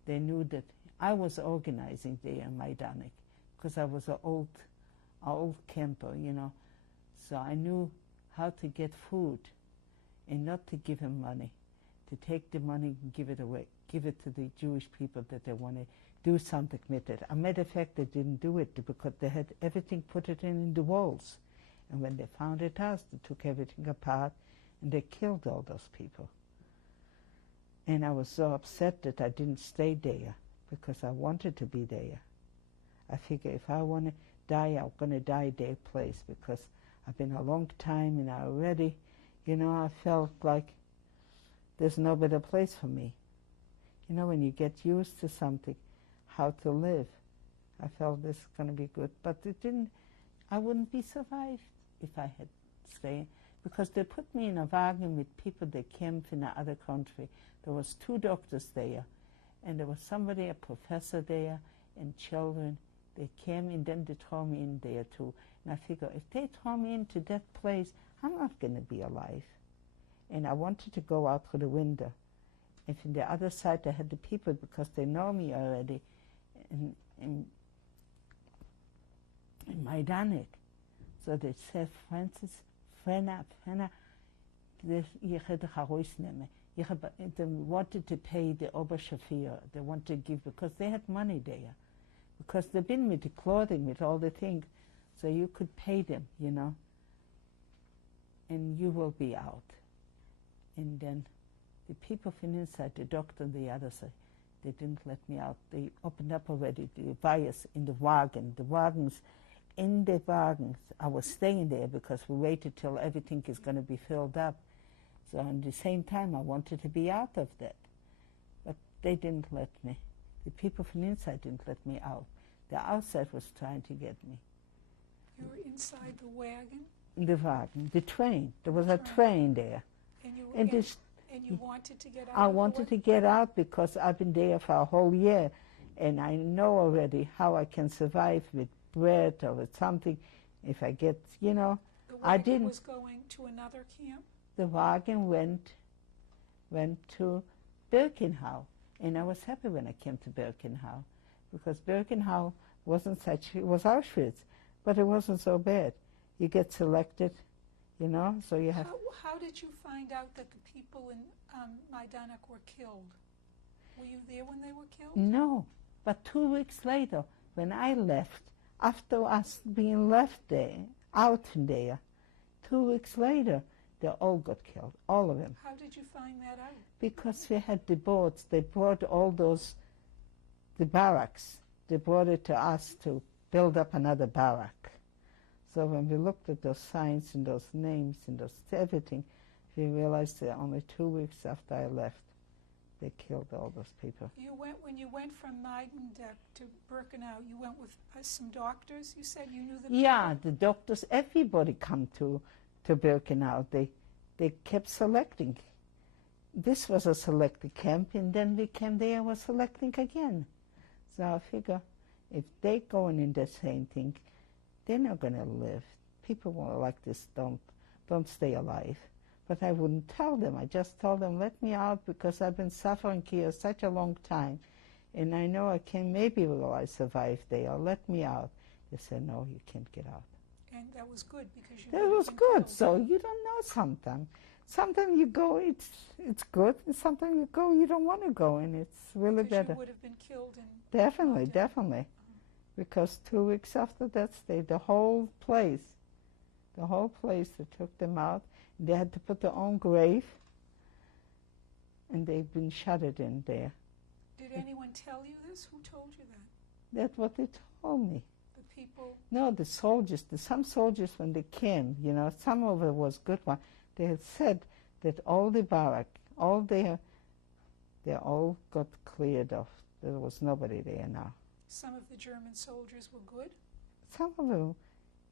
They knew that I was organizing there in Majdanek because I was an old camper, you know. So I knew how to get food and not to give him money, to take the money and give it away, give it to the Jewish people that they want to do something with it. As a matter of fact, they didn't do it because they had everything put it in the walls. And when they found it out, they took everything apart and they killed all those people. And I was so upset that I didn't stay there because I wanted to be there. I figure if I want to die, I'm going to die their place because I've been a long time and I already, you know, I felt like there's no better place for me. You know, when you get used to something, how to live, I felt this is going to be good. But it didn't, I wouldn't be survived if I had stayed because they put me in a wagon with people that came from the other country. There was 2 doctors there, and there was somebody, a professor there, and children. They came and then they throw me in there too. And I figure, if they throw me into that place, I'm not going to be alive. And I wanted to go out through the window. And from the other side, I had the people, because they know me already, in Majdanek. So they said, Francis, Frenna, they wanted to pay the Oberschafir. They wanted to give, because they had money there. Because they've been with the clothing, with all the things. So you could pay them, you know. And you will be out. And then the people from inside, the doctor on the other side, they didn't let me out. They opened up already the wires in the wagon. The wagons, in the wagons, I was staying there because we waited till everything is going to be filled up. So at the same time, I wanted to be out of that. But they didn't let me. The people from inside didn't let me out. The outside was trying to get me. You were inside the wagon? The wagon, the train. There was a train there. And you, And you wanted to get out? I wanted to get out because I've been there for a whole year, and I know already how I can survive with bread or with something if I get, you know. The I wagon didn't. was going to another camp? The wagon went to Birkenau, and I was happy when I came to Birkenau because Birkenau wasn't such, it was Auschwitz, but it wasn't so bad. You get selected, you know, so you have... How did you find out that the people in Majdanek were killed? Were you there when they were killed? No, but 2 weeks later, when I left, after us being left there, out from there, 2 weeks later, they all got killed, all of them. How did you find that out? Because we had the boats. They brought all those, the barracks. They brought it to us to build up another barrack. So when we looked at those signs and those names and those everything, we realized that only 2 weeks after I left, they killed all those people. When you went from Meidendeck to Birkenau, you went with some doctors. You said you knew the Yeah, people? the doctors, everybody come to Birkenau. They kept selecting. This was a selected camp, and then we came there was selecting again. So I figure if they going in the same thing, they're not going to live. People like this don't stay alive. But I wouldn't tell them. I just told them, let me out because I've been suffering here such a long time. And I know maybe will I survive there. Let me out. They said, no, you can't get out. And that was good because you That would have was been good. killed. So you don't know sometimes. Sometimes you go, it's good. And sometimes you go, you don't want to go. And it's really Because better. you would have been killed in Definitely, Meidendeck. definitely. Because 2 weeks after that, the whole place, they took them out. They had to put their own grave, and they've been shuttered in there. Did anyone tell you this? Who told you that? That's what they told me. The people? No, the soldiers, some soldiers when they came, some of it was good one. They had said that all the barrack, they all got cleared off. There was nobody there now. Some of the German soldiers were good? Some of them,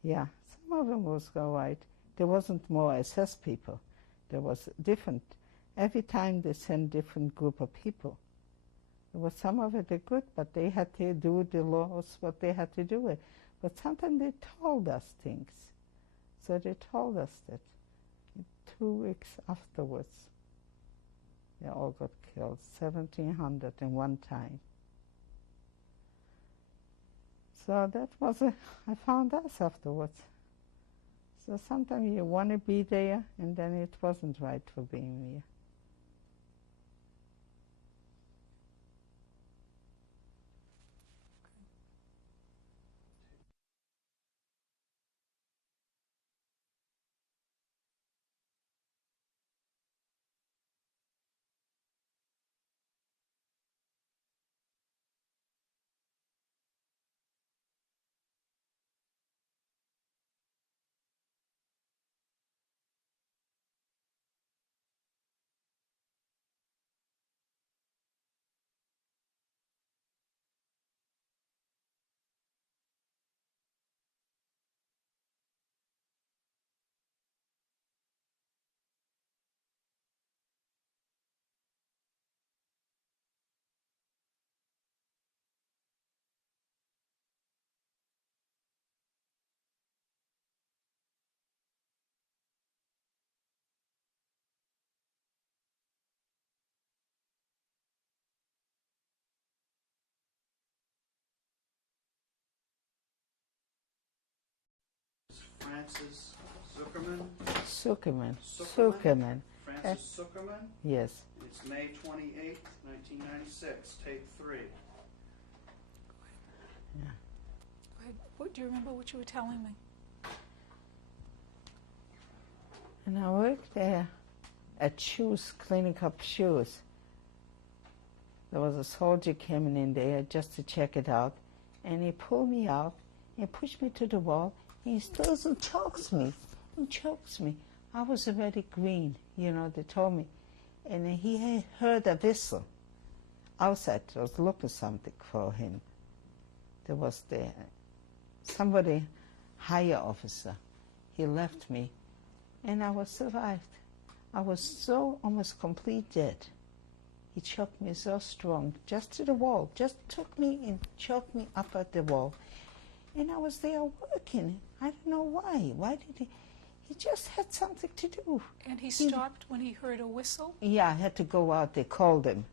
yeah, some of them was all right. There wasn't more SS people. There was different. Every time they sent different group of people. There was some of it they good, but they had to do the laws, what they had to do it. But sometimes they told us things. So they told us that 2 weeks afterwards, they all got killed, 1,700 in one time. So that was I found us afterwards. So sometimes you want to be there, and then it wasn't right for being there. Francis Sukerman. Sukerman. Sukerman. Sukerman. Francis Sukerman. Yes. It's May 28th, 1996, tape 3. Go ahead. Do you remember what you were telling me? And I worked there at shoes, cleaning up shoes. There was a soldier coming in there just to check it out, and he pulled me out, he pushed me to the wall, and he stirs and chokes me. He chokes me. I was already green, they told me. And he had heard a whistle outside. I was looking something for him. There was somebody, higher officer. He left me, and I was survived. I was so almost complete dead. He choked me so strong, just to the wall, just took me and choked me up at the wall. And I was there working. I don't know why. Why did he just had something to do. And he stopped when he heard a whistle? Yeah, I had to go out. They called him.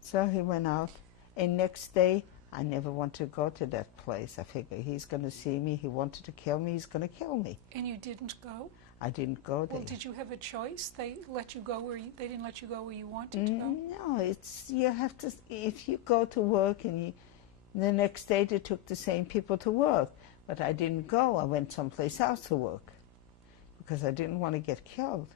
So he went out. And next day, I never want to go to that place. I figured he's going to see me. He wanted to kill me. He's going to kill me. And you didn't go? I didn't go there. Well, did you have a choice? They let you go they didn't let you go where you wanted to go? No, you have to, if you go to work and the next day they took the same people to work. But I didn't go. I went someplace else to work because I didn't want to get killed.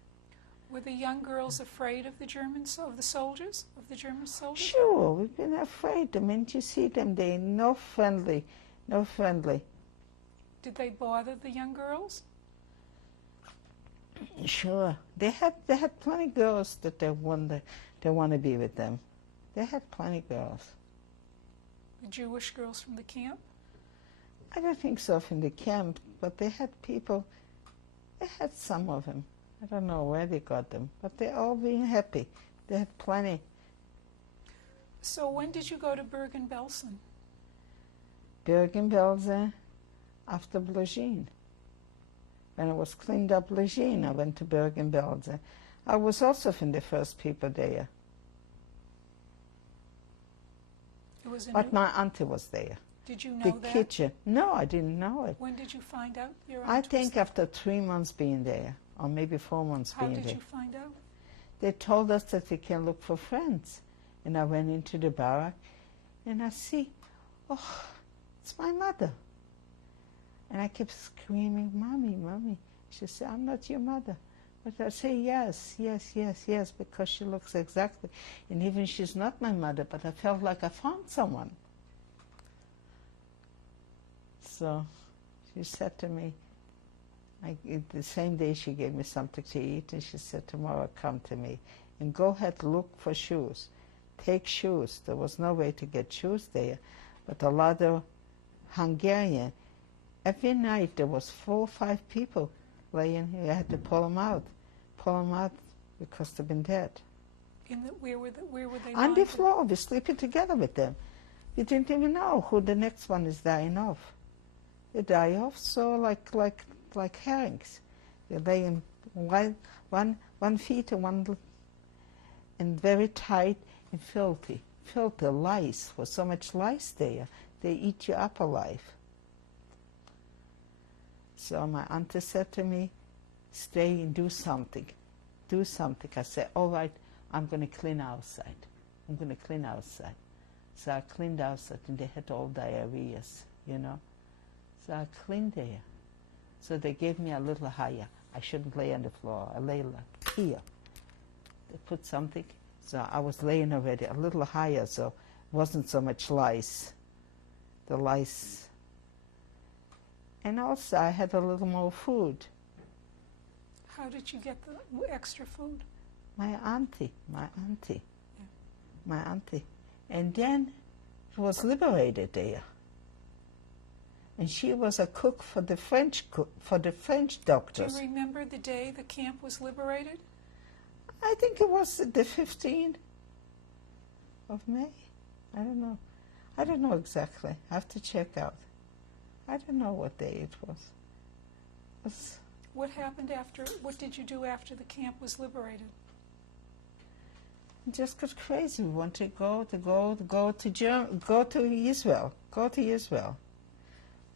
Were the young girls afraid of the Germans, of the soldiers, of the German soldiers? Sure, we've been afraid. The minute you see them, they're no friendly. Did they bother the young girls? Sure. They had plenty of girls that they want to be with them. They had plenty of girls. The Jewish girls from the camp? I don't think so from the camp, but they had people, they had some of them. I don't know where they got them, but they all being happy. They had plenty. So when did you go to Bergen-Belsen? Bergen-Belsen after Blagine. When it was cleaned up Blagine, I went to Bergen-Belsen. I was also from the first people there. It was in But my auntie was there. Did you know The that? kitchen. No, I didn't know it. When did you find out your aunt I was think there? after 3 months being there, or maybe 4 months How being did there. you find out? They told us that we can look for friends. And I went into the barrack and I see, oh, it's my mother. And I kept screaming, Mommy, Mommy. She said, I'm not your mother. But I say, yes, yes, yes, yes, because she looks exactly. And even she's not my mother, but I felt like I found someone. So she said to me, the same day she gave me something to eat, and she said, tomorrow come to me and go ahead, look for shoes. Take shoes. There was no way to get shoes there, but a lot of Hungarian. Every night there was 4 or 5 people laying here. I had to pull them out because they've been dead. Where were they? On the lying? floor, we're sleeping together with them. We didn't even know who the next one is dying of. They die off so like herrings. They're laying one feet and very tight and filthy. Filthy lice. Was so much lice there. They eat you up alive. So my auntie said to me, stay and do something. Do something. I said, all right, I'm going to clean outside. I'm going to clean outside. So I cleaned outside, and they had all diarrheas, you know. So I cleaned there. So they gave me a little higher. I shouldn't lay on the floor. I lay like here. They put something. So I was laying already a little higher, so it wasn't so much lice. The lice. And also I had a little more food. How did you get the extra food? My auntie. And then she was liberated there. And she was a cook for the French Do doctors. you remember the day the camp was liberated? I think it was the 15th of May. I don't know. I don't know exactly. I have to check out. I don't know what day it was. What happened after? What did you do after the camp was liberated? Just got crazy. We want to go to Israel.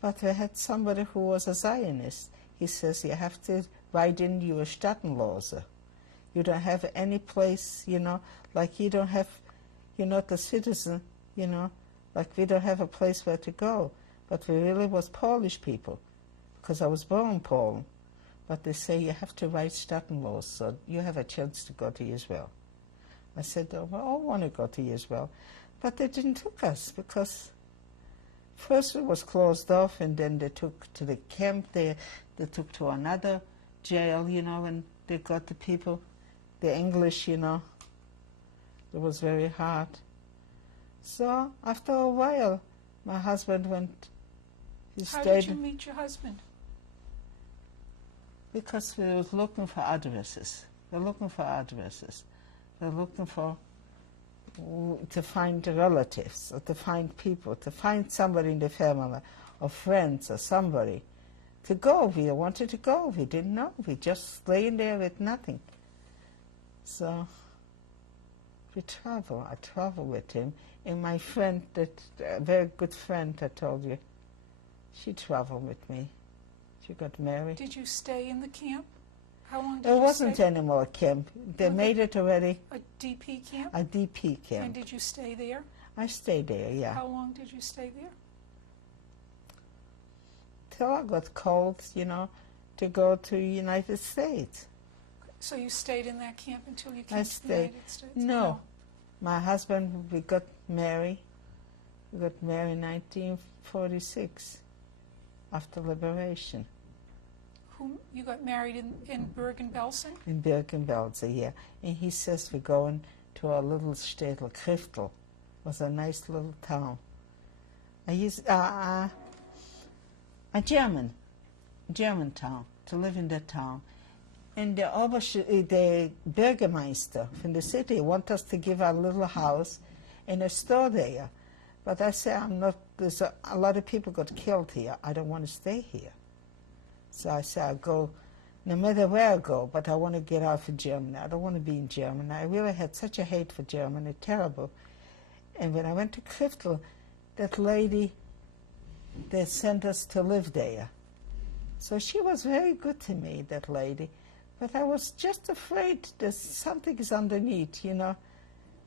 But we had somebody who was a Zionist. He says you have to write in your Staatenlose. You don't have any place, you know, like you don't have, you're not a citizen, you know, like we don't have a place where to go. But we really was Polish people, because I was born in Poland. But they say you have to write Staatenlose, so you have a chance to go to Israel. I said, oh, well, I want to go to Israel. But they didn't took us, because first it was closed off, and then they took to the camp there. They took to another jail, you know, and they got the people, the English, you know. It was very hard. So after a while, my husband went. How did you meet your husband? Because we was looking for addresses. We're looking for addresses. We're looking for to find relatives, or to find people, to find somebody in the family, or friends, or somebody to go. We wanted to go. We didn't know. We just laying there with nothing. So we travel. I travel with him. And my friend, that a very good friend I told you, she traveled with me. She got married. Did you stay in the camp? How long did There you wasn't stay? any more camp. They made it already A DP camp? a DP And camp. did you stay there? I stayed there, yeah. How long did you stay there? Till I got called, you know, to go to the United States. So you stayed in that camp until you I came to the stayed. United States? No. My husband, we got married. We got married in 1946. after liberation. Whom you got married in Bergen-Belsen? In Birkenwälder, yeah. And he says we're going to a little shtetl, Kriftel. Was a nice little town. I used a German town, to live in that town. And the Bürgermeister from the city want us to give our little house and a store there. But I say, I'm not, there's a lot of people got killed here. I don't want to stay here. So I say, I'll go, no matter where I go, but I want to get out of Germany. I don't want to be in Germany. I really had such a hate for Germany, terrible. And when I went to Kriftel, that lady, they sent us to live there. So she was very good to me, that lady. But I was just afraid that something is underneath, you know,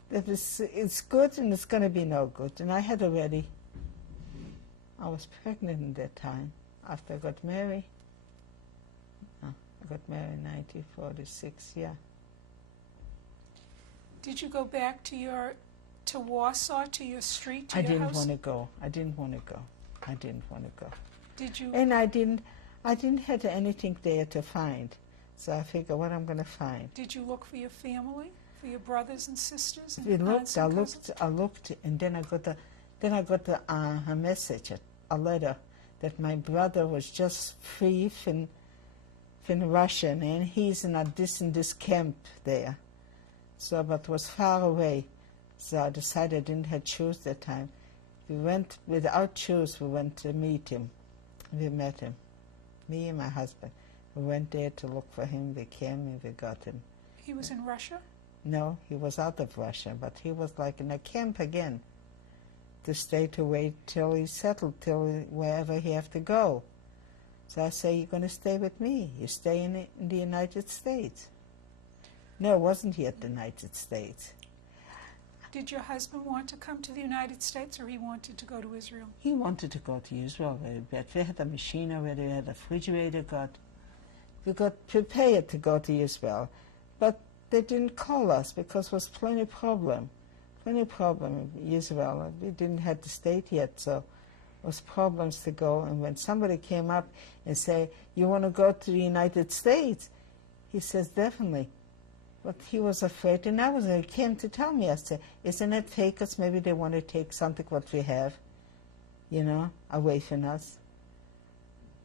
that it's good and it's going to be no good. And I had already, I was pregnant at that time after I got married. I got married in 1946, yeah. Did you go back to Warsaw, to your street, to I your didn't house? want to go. I didn't want to go. I didn't want to go. Did you? And I didn't have anything there to find. So I figured, what I'm going to find. Did you look for your family, for your brothers and sisters? We And aunts and I looked, and then I got a message, a letter, that my brother was just free from Russia, and he's in this camp there. So, but was far away. So I decided I didn't have shoes that time. We went, without shoes, we went to meet him. We met him, me and my husband. We went there to look for him. We came and we got him. He was in Russia? No, he was out of Russia, but he was like in a camp again, to stay to wait till he's settled, wherever he have to go. So I say, you're going to stay with me. You stay in the United States. No, it wasn't yet the United States. Did your husband want to come to the United States, or he wanted to go to Israel? He wanted to go to Israel very bad. We had a machine already, we had a refrigerator, we got prepared to go to Israel. But they didn't call us because there was plenty of problem in Israel. We didn't have the state yet, so there was problems to go. And when somebody came up and say, you want to go to the United States? He says, definitely. But he was afraid, and he came to tell me, I said, isn't it fake? Because maybe they want to take something what we have, you know, away from us.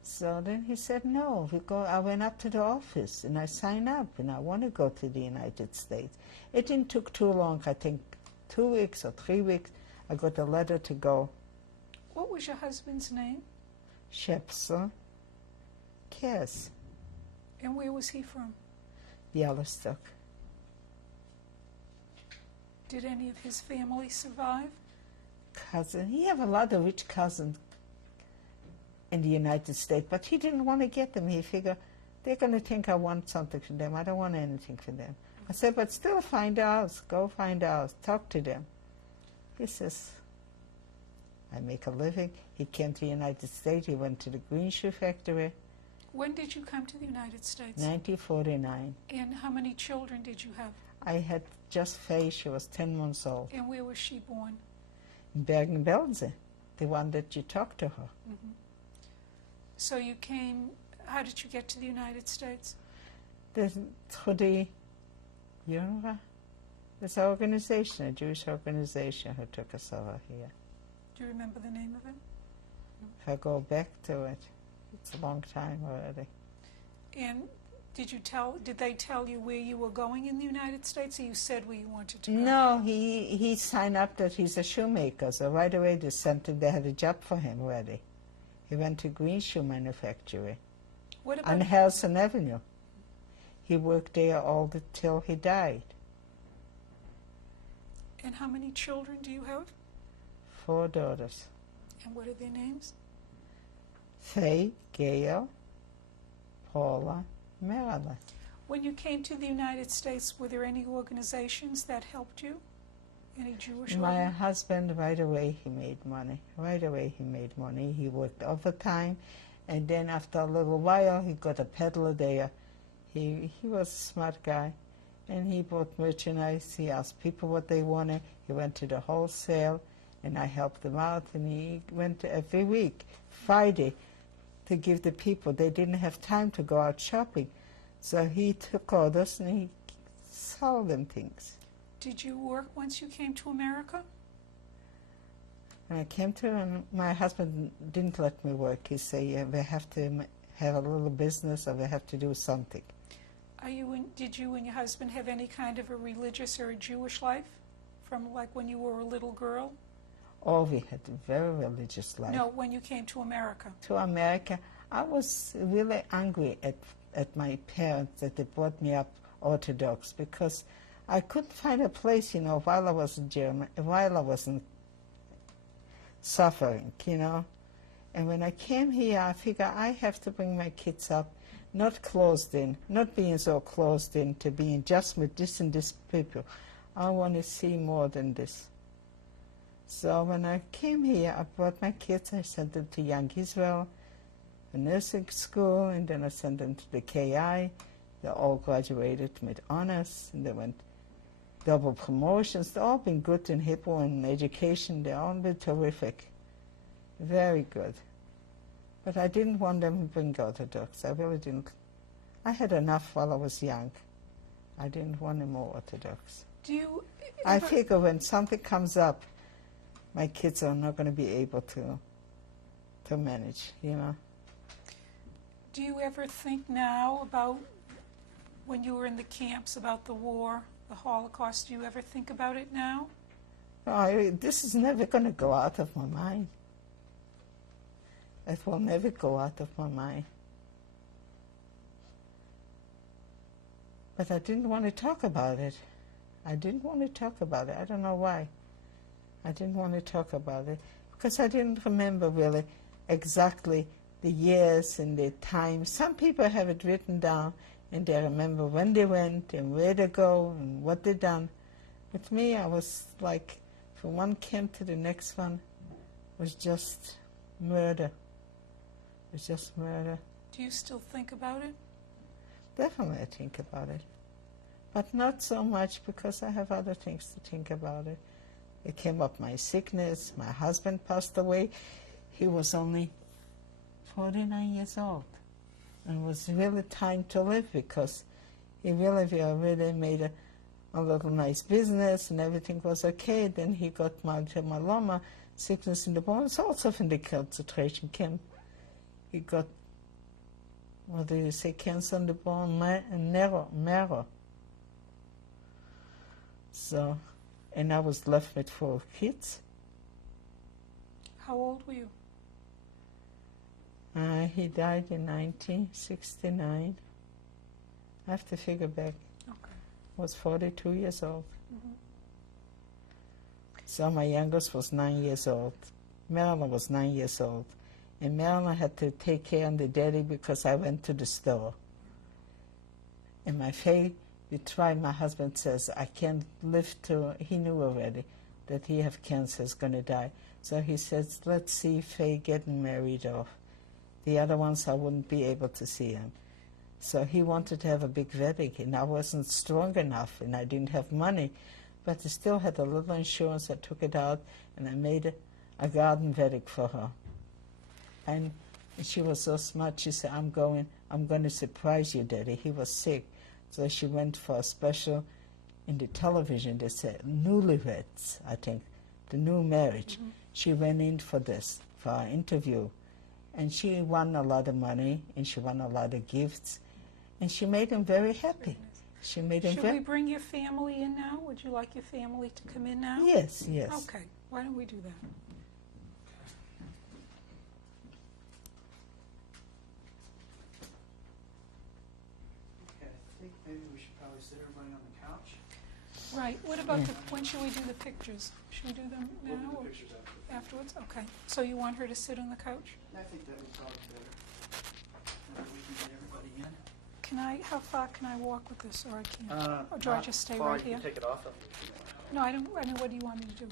So then he said, no, I went up to the office, and I signed up, and I want to go to the United States. It didn't take too long, I think 2 weeks or 3 weeks, I got a letter to go. What was your husband's name? Shepsel Kers, And where was he from? Bialystok. Did any of his family survive? Cousin, he have a lot of rich cousins in the United States, but he didn't want to get them. He figured, they're going to think I want something from them. I don't want anything from them. I said, but still find out. Go find out. Talk to them. He says, I make a living. He came to the United States. He went to the green shoe factory. When did you come to the United States? 1949. And how many children did you have? I had just Faye. She was 10 months old. And where was she born? In Bergen-Belsen, the one that you talked to her. Mm-hmm. So you came, how did you get to the United States? Through the UNRWA. There's an organization, a Jewish organization, who took us over here. Do you remember the name of it? If I go back to it, it's a long time already. And did they tell you where you were going in the United States, or you said where you wanted to go? No, he signed up that he's a shoemaker, so right away they sent him, they had a job for him already. He went to green shoe manufacturing What about on Harrison Avenue. He worked there till he died. And how many children do you have? 4 daughters. And what are their names? Faye, Gail, Paula, Marilyn. When you came to the United States, were there any organizations that helped you? Any Jewish My organizations? husband, right away he made money. Right away he made money. He worked overtime, and then after a little while he got a peddler there. He was a smart guy, and he bought merchandise. He asked people what they wanted. He went to the wholesale, and I helped him out, and he went every week. Friday, to give the people. They didn't have time to go out shopping. So he took orders and he sold them things. Did you work once you came to America? When I came to him, my husband didn't let me work. He said, yeah, we have to have a little business or we have to do something. Did you and your husband have any kind of a religious or a Jewish life from like when you were a little girl? Oh, we had a very religious life. No, when you came to America. To America, I was really angry at my parents that they brought me up Orthodox because I couldn't find a place, while I was in Germany, while I wasn't suffering, And when I came here, I figured I have to bring my kids up, not closed in, not being so closed in to being just with this and this people. I want to see more than this. So when I came here, I brought my kids, I sent them to Young Israel, a nursing school, and then I sent them to the KI. They all graduated with honors, and they went double promotions. They've all been good in Hebrew and education. They've all been terrific. Very good. But I didn't want them to bring Orthodox. I really didn't. I had enough while I was young. I didn't want them more Orthodox. I figure when something comes up, my kids are not going to be able to manage, Do you ever think now about when you were in the camps, about the war, the Holocaust? Do you ever think about it now? This is never going to go out of my mind. It will never go out of my mind. But I didn't want to talk about it. I didn't want to talk about it. I don't know why. I didn't want to talk about it because I didn't remember really exactly the years and the time. Some people have it written down and they remember when they went and where they go and what they done. With me, I was like, from one camp to the next one was just murder. It was just murder. Do you still think about it? Definitely I think about it. But not so much because I have other things to think about it. It came up my sickness. My husband passed away. He was only 49 years old. And it was really time to live because we really made a little nice business and everything was okay. Then he got multiple myeloma, sickness in the bones, also from the concentration camp. He got, what do you say, cancer in the bone, marrow. So, and I was left with 4 kids. How old were you? He died in 1969. I have to figure back. Okay. I was 42 years old. Mm-hmm. So my youngest was 9 years old. Marilyn was 9 years old. And Marilyn had to take care of the daddy because I went to the store. And my husband says, I can't live to, he knew already that he have cancer, is going to die. So he says, let's see Faye getting married off. The other ones I wouldn't be able to see him. So he wanted to have a big wedding, and I wasn't strong enough, and I didn't have money. But I still had a little insurance. I took it out, and I made a garden wedding for her. And she was so smart, she said, I'm going to surprise you, Daddy. He was sick. So she went for a special in the television. They said, newlyweds, I think, the new marriage. Mm-hmm. She went in for this, for an interview. And she won a lot of money, and she won a lot of gifts. And she made him very happy. She made him. Should we bring your family in now? Would you like your family to come in now? Yes. Okay, why don't we do that? Okay, I think maybe we should probably sit everybody on the couch. Right, what about when should we do the pictures? Should we do them now? We'll do the or pictures afterwards? Okay, so you want her to sit on the couch? I think that would probably be better. That way we can get everybody in. How far can I walk with this, or I can't? Or do I just stay right here? Take it off of you. No, I don't, what do you want me to do?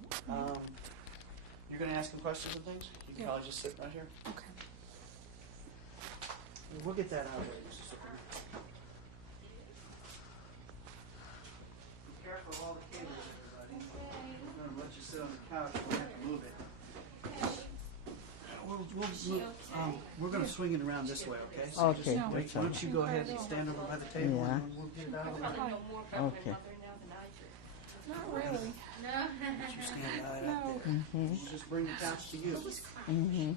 You're going to ask them questions and things? You can probably just sit right here. Okay. We'll get that out of there, Mrs. Sukerman. Be careful of all the cables, everybody. I'm going to let you sit on the couch. We'll have to move it. We'll we're going to swing it around this way, okay? So Okay, just No. wait. Why don't you go ahead and stand over by the table Yeah. and we'll get it out of the way. Hi. Okay. Not really. You stand right No. up there. We'll just bring the couch to you. Mm-hmm.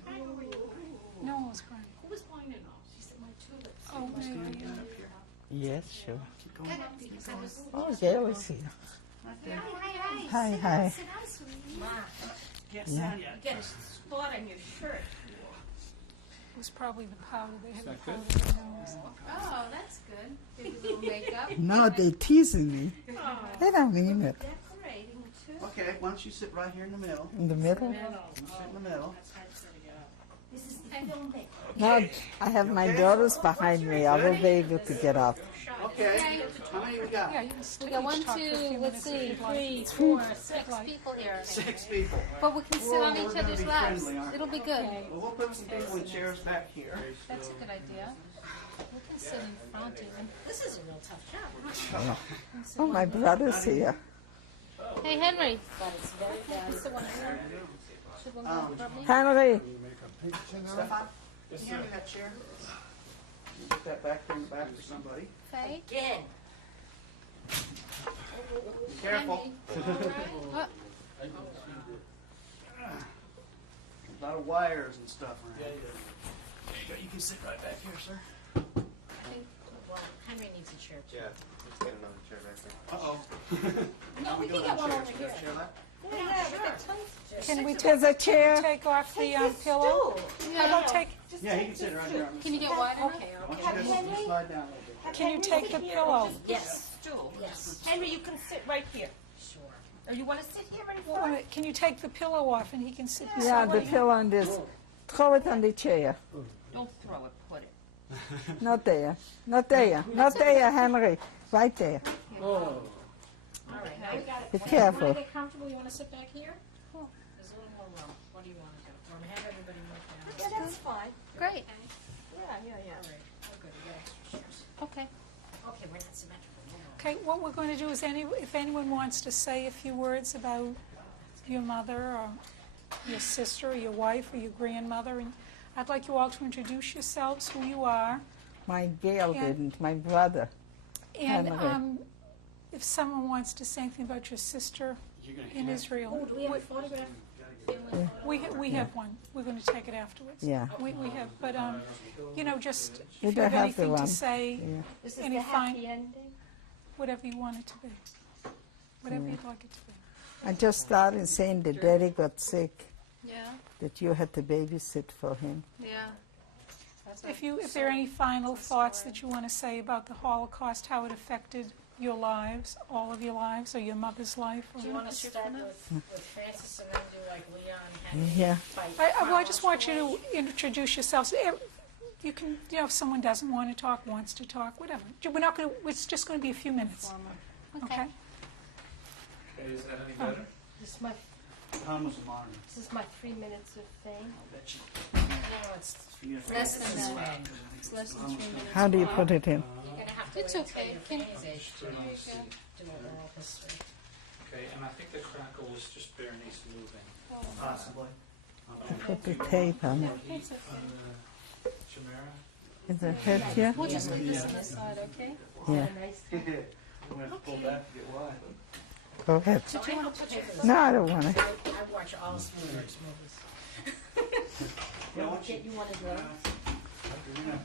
No one was crying. Who was whining off? She said, my tulips. Oh, Stand maybe. right up here. Yes, sure. Keep going. Keep going. Oh, Gail is here. Right there. Hi, hi. Ma, Can't Yeah. stand yet. you get a spot on your shirt. It was probably the powder. They had the that powder good? in their nose. Oh, that's good. Did a little makeup. No, they teasing me. Oh, They don't mean it. decorating too. Okay, why don't you sit right here in the middle? In the middle? You sit in the middle. This is the filmmaker. No, I have my daughters behind me. I will be able to get up. Okay. How many we got? Yeah, you can still We got one, each talk for a few two, let's minutes if see, you'd like. 3, 4, 6 Like- people here. 6 people. But we can sit on We're each gonna other's be laps. friendly, aren't we? It'll be good. Well, we'll put some people in chairs back here. That's a good idea. We can sit in front even. This is a real tough job. Oh, my brother's here. Hey, Henry. This is one here. Should one go from me? Henry, Stefan, can you hand me that chair? You Get that back there in the back for somebody. Faye? Again. Be careful. What? A lot of wires and stuff around. There you go. You can sit right back here, sir. Well, Henry needs a chair too. Yeah, let's get another chair back there. Uh-oh. No, we can get one over here. Chair left? Yeah, we got tons. Can we there's a chair. take off the pillow? How about take? Yeah, he can sit right here. Can you get wider? Okay, Why okay. don't you just slide down a little bit? Can you take the pillow? Yes. Stool. Yes. Henry, you can sit right here. Sure. Or you want to sit here anymore? Can you take the pillow off and he can sit Yeah, beside the you? pillow on this. Throw it on the chair. Don't throw it, put it. Not there. Not there. Not there, Henry. Right there. All right, now we got it. Be You careful. want to get comfortable? You want to sit back here? There's a little more room. What do you want to do? Want to have everybody move down? Yeah, that's fine. Great. Yeah. All right. Oh, good. We got extra chairs. Okay. Okay, we're not symmetrical. Okay, what we're going to do is if anyone wants to say a few words about your mother or your sister or your wife or your grandmother, and I'd like you all to introduce yourselves, who you are, My Gail Yeah. didn't. My brother. and Henry. if someone wants to say anything about your sister You're gonna in hear. Israel. Oh, do we have a photograph? We have one. We're going to take it afterwards. Yeah. We have, but just We if you don't have have the anything to one. say, Yeah. This is Any the fine- happy ending? whatever you want it to be, whatever you'd like it to be. I just started saying that Daddy got sick, Yeah. that you had to babysit for him. Yeah. If there are any final thoughts that you want to say about the Holocaust, how it affected your lives, all of your lives, or your mother's life, or Do you want to start with Francis and then do like Leon, Henry? Yeah. I just want you to introduce yourselves. You can, if someone doesn't want to talk, wants to talk, whatever. We're not going to. It's just going to be a few minutes. Okay. Okay, is that any better? This is my Tom was a monitor. this is my 3 minutes of fame. I'll bet you. No, it's You know, less than this is that. loud, 'cause I think It's less than 3 minutes. How do you put it in? You're gonna have to It's wait until okay. your Can- family's age to Turn do on the seat. an oral history. Okay, and I think the crackle was just Bernice moving. Possibly. Put the tape on it. Chimera? Is the head here? We'll just leave this on this side, okay? Yeah. Nice. I'm going to have to pull back to get wide. Go ahead. Did you want to take this? No, I don't want it. I watch all Spielberg's movies. You know what you Get you one of those.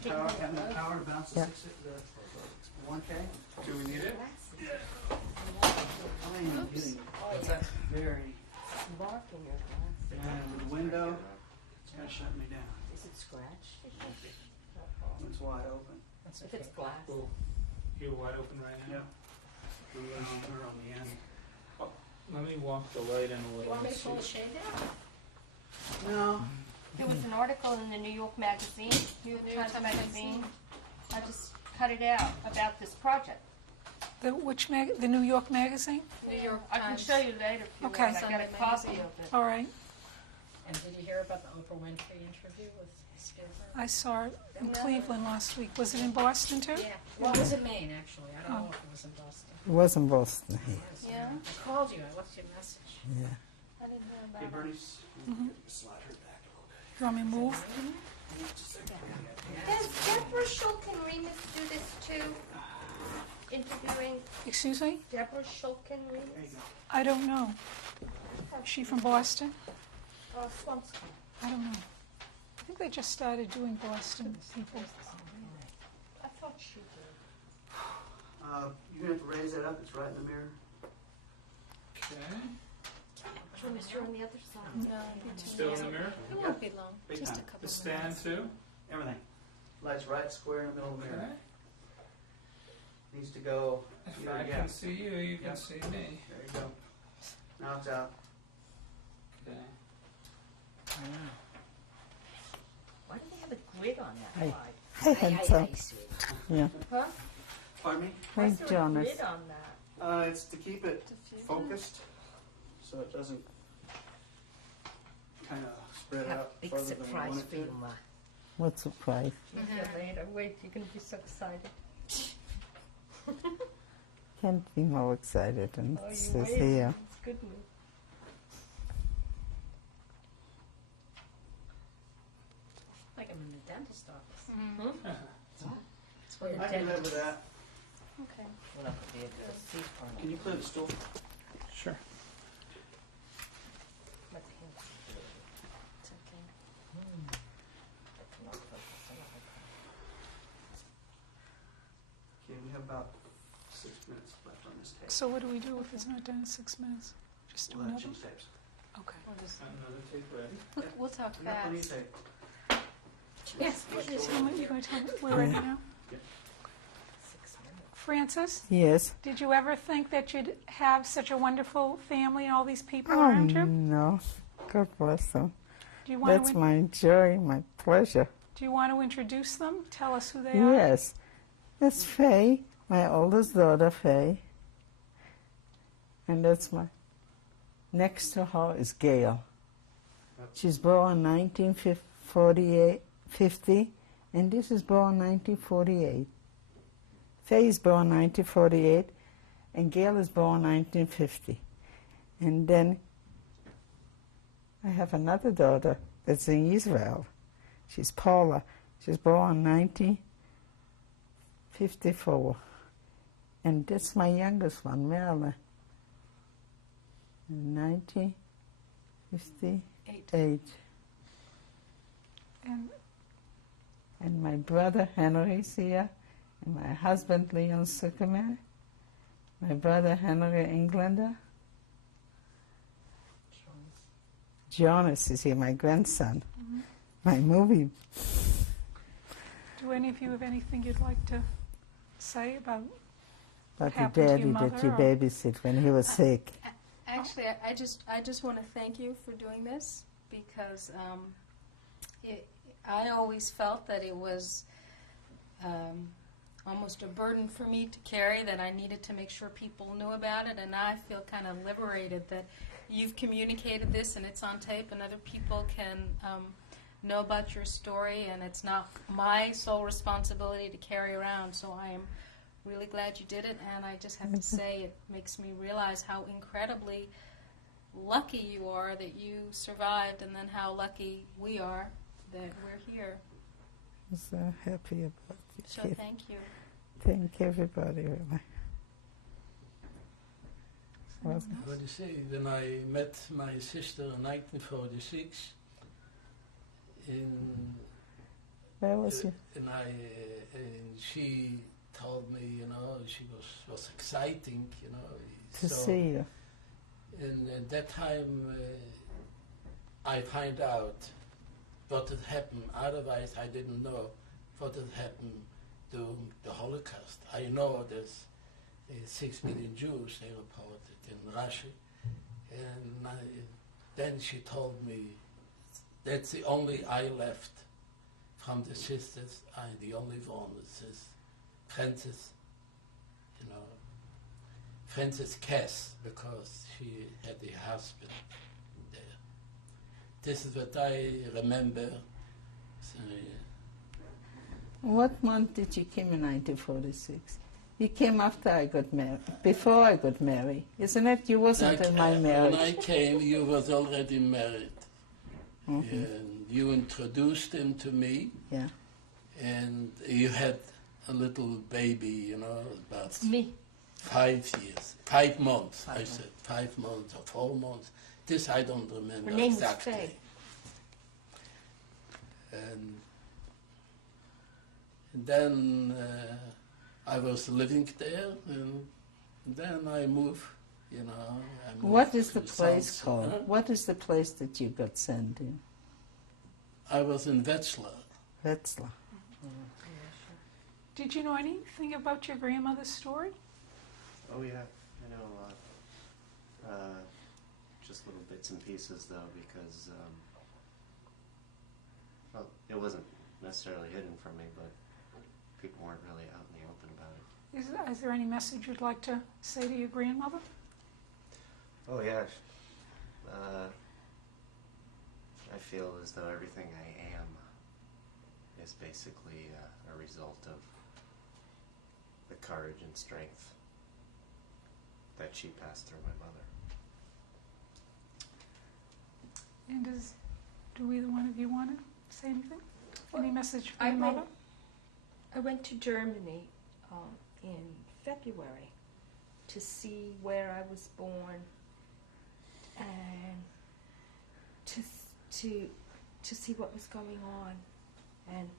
You're going to have enough power to bounce the Yeah. 1K? Do we need it? I am getting very, Barking your glass. and with the window, it's going to shut me down. Is it scratched? It's wide open. If it's glass. Oh, you're wide open right now? Yep. We're on the end. Let me walk the light in a You little want me and to pull the see. shade down? No. There was an article in the New York Magazine, New York Times Magazine. I just cut it out about this project. The New York Magazine? New York I can Times. show you later if you Okay. want. I got a Sunday copy magazine. of it. All right. And did you hear about the Oprah Winfrey interview with Spielberg? I saw it in Cleveland last week. Was it in Boston too? Yeah. Well, it was in Maine, actually. I don't know if it was in Boston. It wasn't Boston. Yeah. I called you. I left you a message. Yeah. I didn't hear Hey, about it. Bernice, slide her back a little bit. You want me to move? Does Deborah Shulkin-Remus do this too? Interviewing Excuse me? Deborah Shulkin-Remus? I don't know. Is she from Boston? Swampscott. I don't know. I think they just started doing Boston people. I thought she did. You're going to have to raise that up. It's right in the mirror. Okay. Should we start on the other side? No, it'd be too Still in long. the mirror? It won't be long, Big just a time. couple The of stand minutes. too? Everything. Lights right square in the middle of the Okay. mirror. Needs to go. If either I gap. can see you, you can Yep. see me. There you go. Now it's out. Okay. Why do they have a grid on that Hey. slide? Hi, handsome. Yeah. Huh? Pardon me? Hi, Why's there a Jonas. grid on that? It's to keep it focused so it doesn't kind of spread out Big further than we surprise want it for to. you, Ma. What surprise. See you later. Wait, you're going to be so excited. Can't be more excited than Oh, this you is wait. here. It's good news. Like I'm in the dentist office. It's where the I can live dentist. with that. Okay. We'll have to be able to see for me. Can you clear the stool? Sure. Let the hands do it. It's okay. Not focusing on it. Okay, we have about 6 minutes left on this tape. So what do we do if it's not done in 6 minutes? Just do We'll have another? change tapes. Okay. Another tape ready? We'll talk Enough on fast. tape. Yes. Tell me, you're going to tell me, we're ready now? 6 minutes. Francis, Yes. did you ever think that you'd have such a wonderful family and all these people Oh, around you? no. God bless them. Do you want That's to my joy, my pleasure. do you want to introduce them? Tell us who they are. Yes. That's Faye, my oldest daughter, Faye. And that's my... Next to her is Gail. She's born 1950, and this is born 1948. Faye is born 1948, and Gail is born 1950. And then I have another daughter that's in Israel. She's Paula. She's born 1954. And that's my youngest one, Marilyn. 1958. And And my brother Henry's here, and my husband Leon Sukerman, my brother Henry Englander. Jonas is here, my grandson. My movie. do any of you have anything you'd like to say about About the happened to your daddy that you mother, or- babysit when he was sick. Actually, I just want to thank you for doing this because I always felt that it was almost a burden for me to carry, that I needed to make sure people knew about it, and now I feel kind of liberated that you've communicated this and it's on tape and other people can know about your story, and it's not my sole responsibility to carry around. So I am really glad you did it, and I just have to say it makes me realize how incredibly lucky you are that you survived, and then how lucky we are that we're here. I'm so happy about it. So thank you. Thank everybody. Really. Was- What you say, when I met my sister in 1946, Where was you? and she told me, she was exciting, To see you. And at that time, I find out what had happened. Otherwise, I didn't know what had happened during the Holocaust. I know there's 6 million Jews, they reported in Russia. And then she told me that's the only I left from the sisters. I'm the only one that says Francis, Francis Cass, because she had a husband there. This is what I remember. So, What month did you come in 1946? You came after I got married, before I got married, isn't it? You wasn't in my when marriage. I came, you was already married. Mhm. And you introduced him to me, Yeah. and you had a little baby, you know, about It's me. 5 years, 5 months, I 5 said, 5 months or 4 months. This I don't remember Her name was exactly. Faye. And then I was living there, and then I moved, you know. I moved What is the to place South- called? Huh? What is the place that you got sent in? I was in Wetzlar. Wetzlar. Did you know anything about your grandmother's story? Oh yeah, I know a lot. Just little bits and pieces though, because well, it wasn't necessarily hidden from me, but people weren't really out in the open about it. Is there any message you'd like to say to your grandmother? Oh yeah, I feel as though everything I am is basically a result of the courage and strength that she passed through my mother. And do either one of you want to say anything? Any message for I your mother? went to Germany in February to see where I was born and to see what was going on. And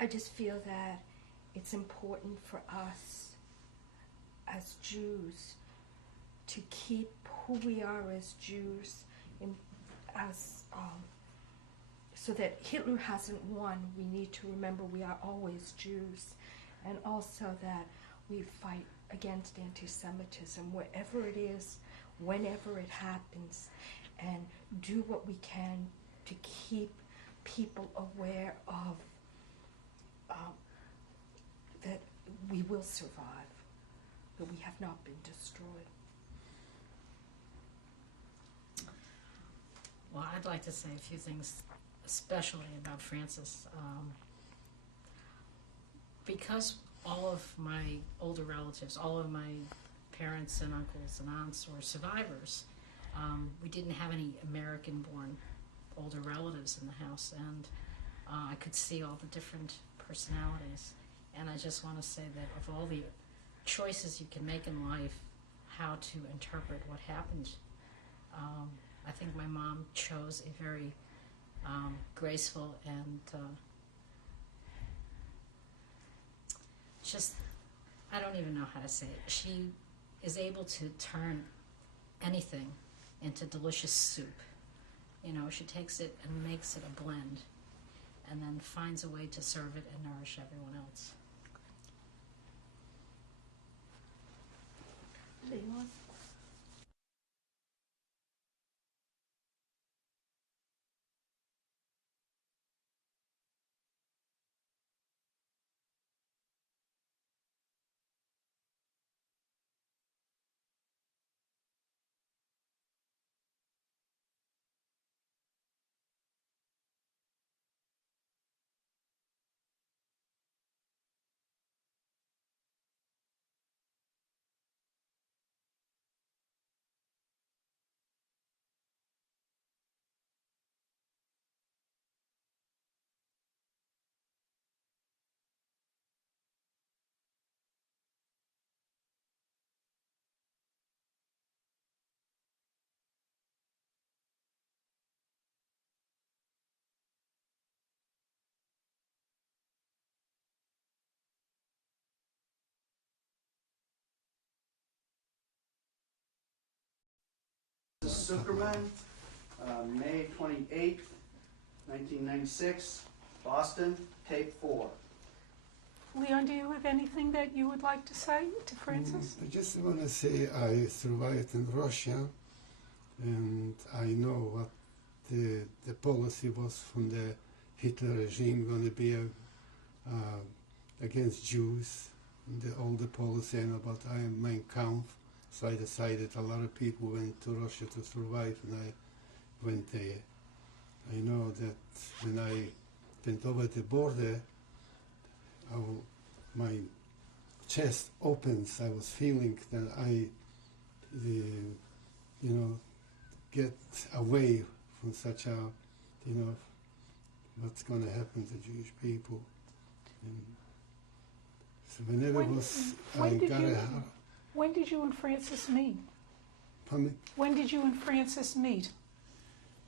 I just feel that it's important for us as Jews to keep who we are as Jews so that Hitler hasn't won. We need to remember we are always Jews, and also that we fight against anti-Semitism wherever it is, whenever it happens, and do what we can to keep people aware of that we will survive, that we have not been destroyed. Well, I'd like to say a few things, especially about Frances. Because all of my older relatives, all of my parents and uncles and aunts were survivors, we didn't have any American-born older relatives in the house, and I could see all the different personalities. And I just want to say that of all the choices you can make in life, how to interpret what happened, I think my mom chose a very graceful and just, I don't even know how to say it. She is able to turn anything into delicious soup. You know, she takes it and makes it a blend and then finds a way to serve it and nourish everyone else. Leon? Sukerman, May 28th, 1996, Boston, tape 4. Leon, do you have anything that you would like to say to Frances? I just want to say I survived in Russia, and I know what the policy was from the Hitler regime going to be against Jews. All the policy I know about Mein Kampf. So I decided a lot of people went to Russia to survive, and I went there. I know that when I went over the border, my chest opens. I was feeling that I, get away from such a, what's going to happen to Jewish people. And so whenever When- was when I did got you- a When did you and Francis meet? permit When did you and Francis meet?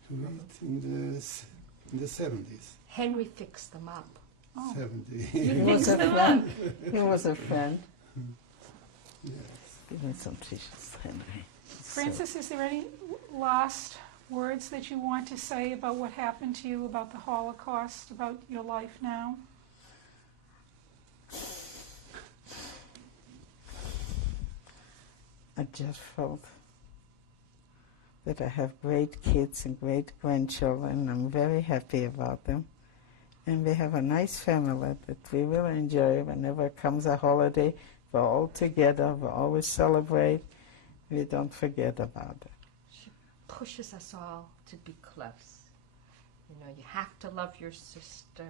to meet in the 70s. Henry fixed them up. Oh. 70. He was a friend. He was a friend. Yes. Give me some tissues, Henry. Francis, is there any last words that you want to say about what happened to you, about the Holocaust, about your life now? I just felt that I have great kids and great grandchildren. I'm very happy about them. And we have a nice family that we will enjoy whenever comes a holiday. We're all together. We always celebrate. We don't forget about it. She pushes us all to be close. You have to love your sister,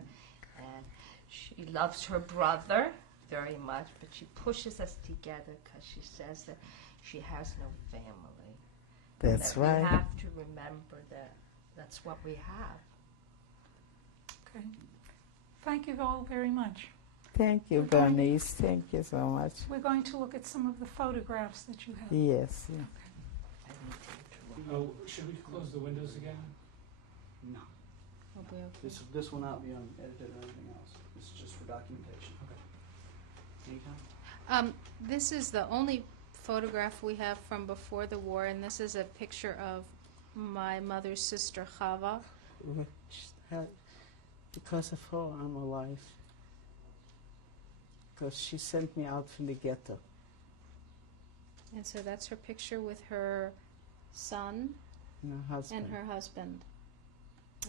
and she loves her brother very much, but she pushes us together because she says that she has no family. That's that right. We have to remember that that's what we have. Okay. Thank you all very much. Thank you, We're going- Bernice. Thank you so much. We're going to look at some of the photographs that you have. Yes. Yeah. Oh, should we close the windows again? No. Will be okay. This will not be unedited or anything else. This is just for documentation. Okay. Anytime? This is the only photograph we have from before the war, and this is a picture of my mother's sister Chava. Because of her, I'm alive. Because she sent me out from the ghetto. And so that's her picture with her son And her husband. and her husband.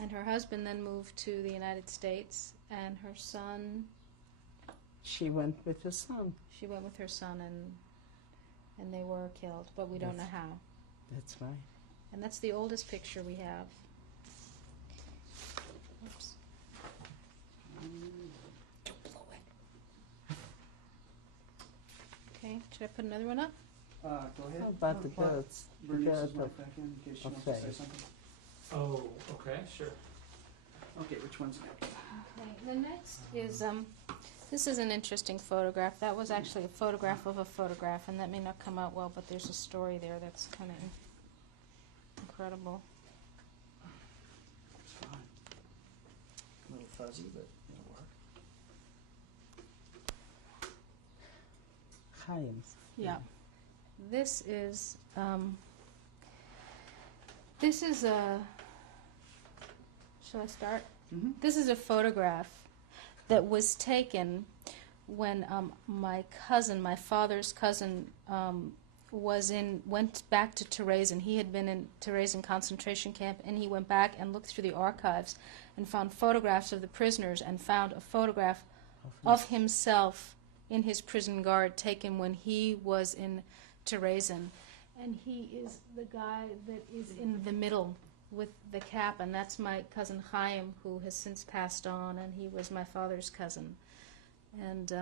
And her husband then moved to the United States, and her son, She went with her son. she went with her son, and they were killed, but we don't know Yes. how. That's right. And that's the oldest picture we have. Oops. Okay, should I put another one up? Go ahead. How about the Well, birds? The Bernice bird is of- right back in case she wants to say Okay. something. Oh, okay, sure. Okay, which one's next? Okay, the next is, this is an interesting photograph. That was actually a photograph of a photograph, and that may not come out well, but there's a story there that's kind of incredible. It's fine. A little fuzzy, but it'll work. Chaim. Yeah. This is a, shall I start? Mm-hmm. This is a photograph that was taken when my cousin, my father's cousin, went back to Terezin. He had been in Terezin concentration camp, and he went back and looked through the archives and found photographs of the prisoners, and found a photograph of himself in his prison guard taken when he was in Terezin. And he is the guy that is in the middle with the cap, and that's my cousin Chaim, who has since passed on, and he was my father's cousin. And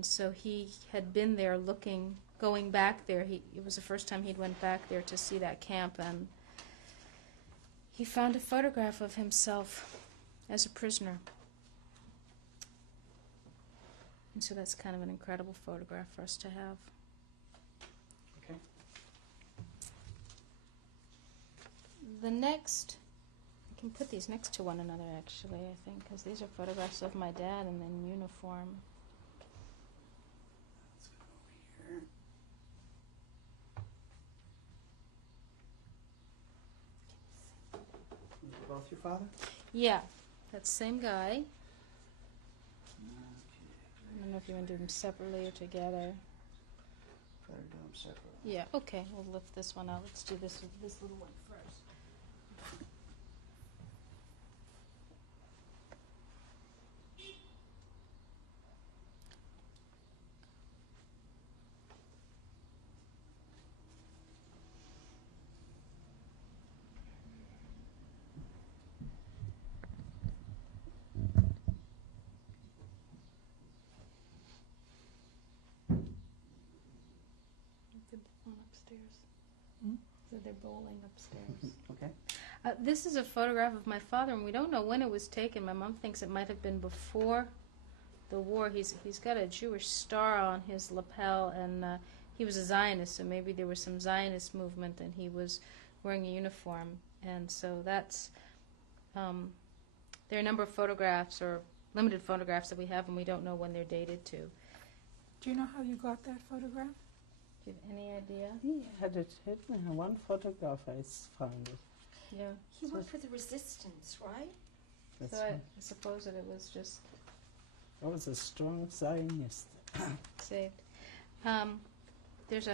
so he had been there looking, going back there. It was the first time he'd went back there to see that camp, and he found a photograph of himself as a prisoner. And so that's kind of an incredible photograph for us to have. Okay. The next, I can put these next to one another actually, I think, because these are photographs of my dad in uniform. Let's go over here. Is it both your father? Yeah, that same guy. Okay. I don't know if you want to do them separately or together. Better do them separately. Yeah, okay, we'll lift this one out. Let's do this little one first. One upstairs. Hmm? So they're bowling upstairs. Okay. This is a photograph of my father, and we don't know when it was taken. My mom thinks it might have been before the war. He's got a Jewish star on his lapel, and he was a Zionist, so maybe there was some Zionist movement, and he was wearing a uniform. And so that's there are a number of photographs or limited photographs that we have, and we don't know when they're dated to. Do you know how you got that photograph? Do you have any idea? He had it hidden. One photograph I found it. Yeah. He worked for the resistance, right? That's So I right. suppose that it was just I was a strong Zionist. saved. There's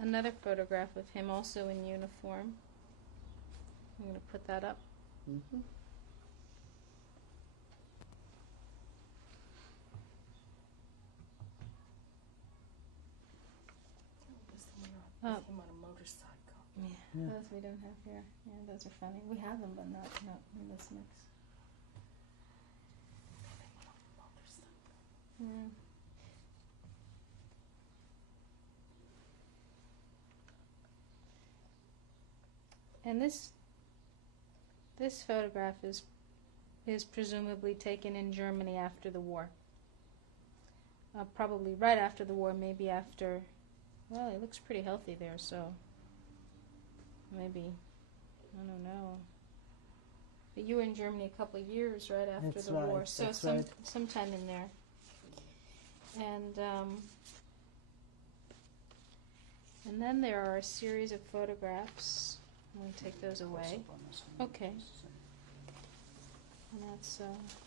another photograph of him also in uniform. I'm going to put that up. Mm-hmm. Oh. Him on a motorcycle. Yeah, Yeah. those we don't have here. Yeah, those are funny. We have them, but not in this mix. Yeah. And this photograph is presumably taken in Germany after the war. Probably right after the war, maybe after. Well, he looks pretty healthy there, so maybe, I don't know. But you were in Germany a couple of years right after That's the right, war, so that's right. sometime in there. And then there are a series of photographs. I'm going to take those away. Okay. And that's okay. Okay.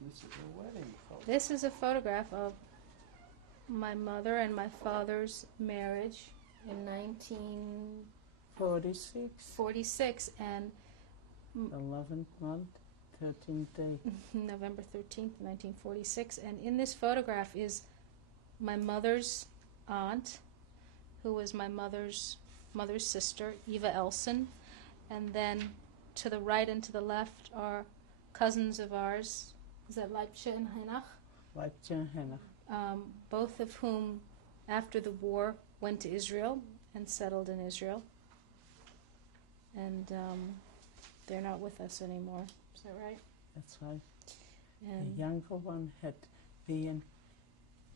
This is a wedding photo. This is a photograph of my mother and my father's marriage in 1946, 46, and 11th month, 13th day. November 13th, 1946. And in this photograph is my mother's aunt, who was my mother's sister, Eva Elson. And then to the right and to the left are cousins of ours. Is that Leibche and Heinach? Leibche Hennach. Both of whom, after the war, went to Israel and settled in Israel. And they're not with us anymore. Is that right? That's right. And The younger one had been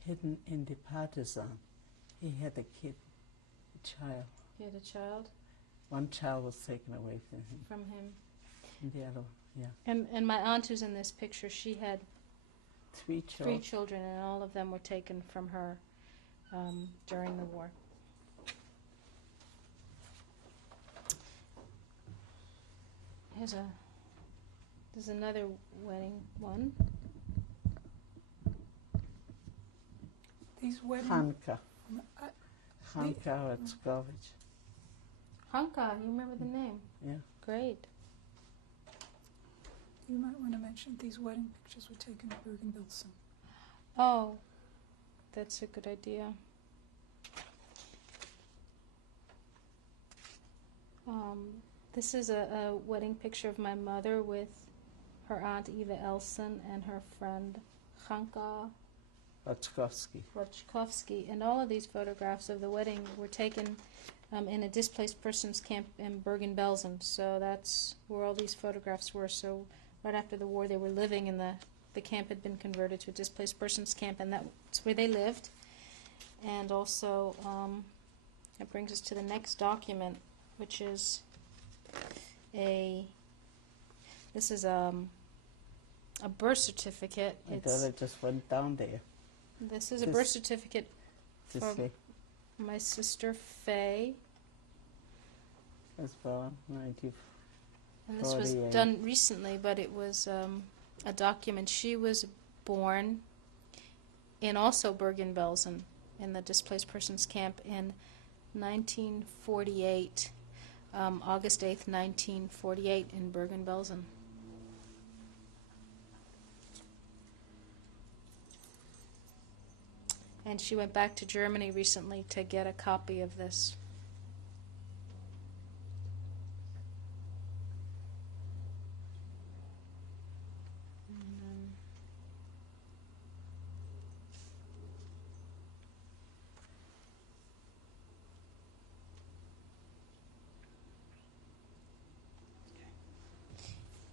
hidden in the partisan. He had a kid, a child. he had a child One child was taken away from him, from him. and the other, yeah. And my aunt who's in this picture, she had 3 children. 3 children, and all of them were taken from her during the war. There's another wedding one. These wedding... Hanka. I- Hanka Ratzkovich. Hanka, you remember the name? Yeah. Great. You might want to mention these wedding pictures were taken at Bergen-Belsen. Oh, that's a good idea. This is a wedding picture of my mother with her aunt Eva Elson and her friend Hanka Rachkovsky. And all of these photographs of the wedding were taken in a displaced persons camp in Bergen-Belsen. So that's where all these photographs were. So right after the war, they were living in the camp had been converted to a displaced persons camp, and that's where they lived. And also, that brings us to the next document, which is this is a birth certificate. My daughter just went down there This is a This- birth certificate to for see. my sister Faye, Was born 19. and this was 48. done recently, but it was a document. She was born in also Bergen-Belsen in the displaced persons camp in 1948, August 8th, 1948 in Bergen-Belsen. And she went back to Germany recently to get a copy of this.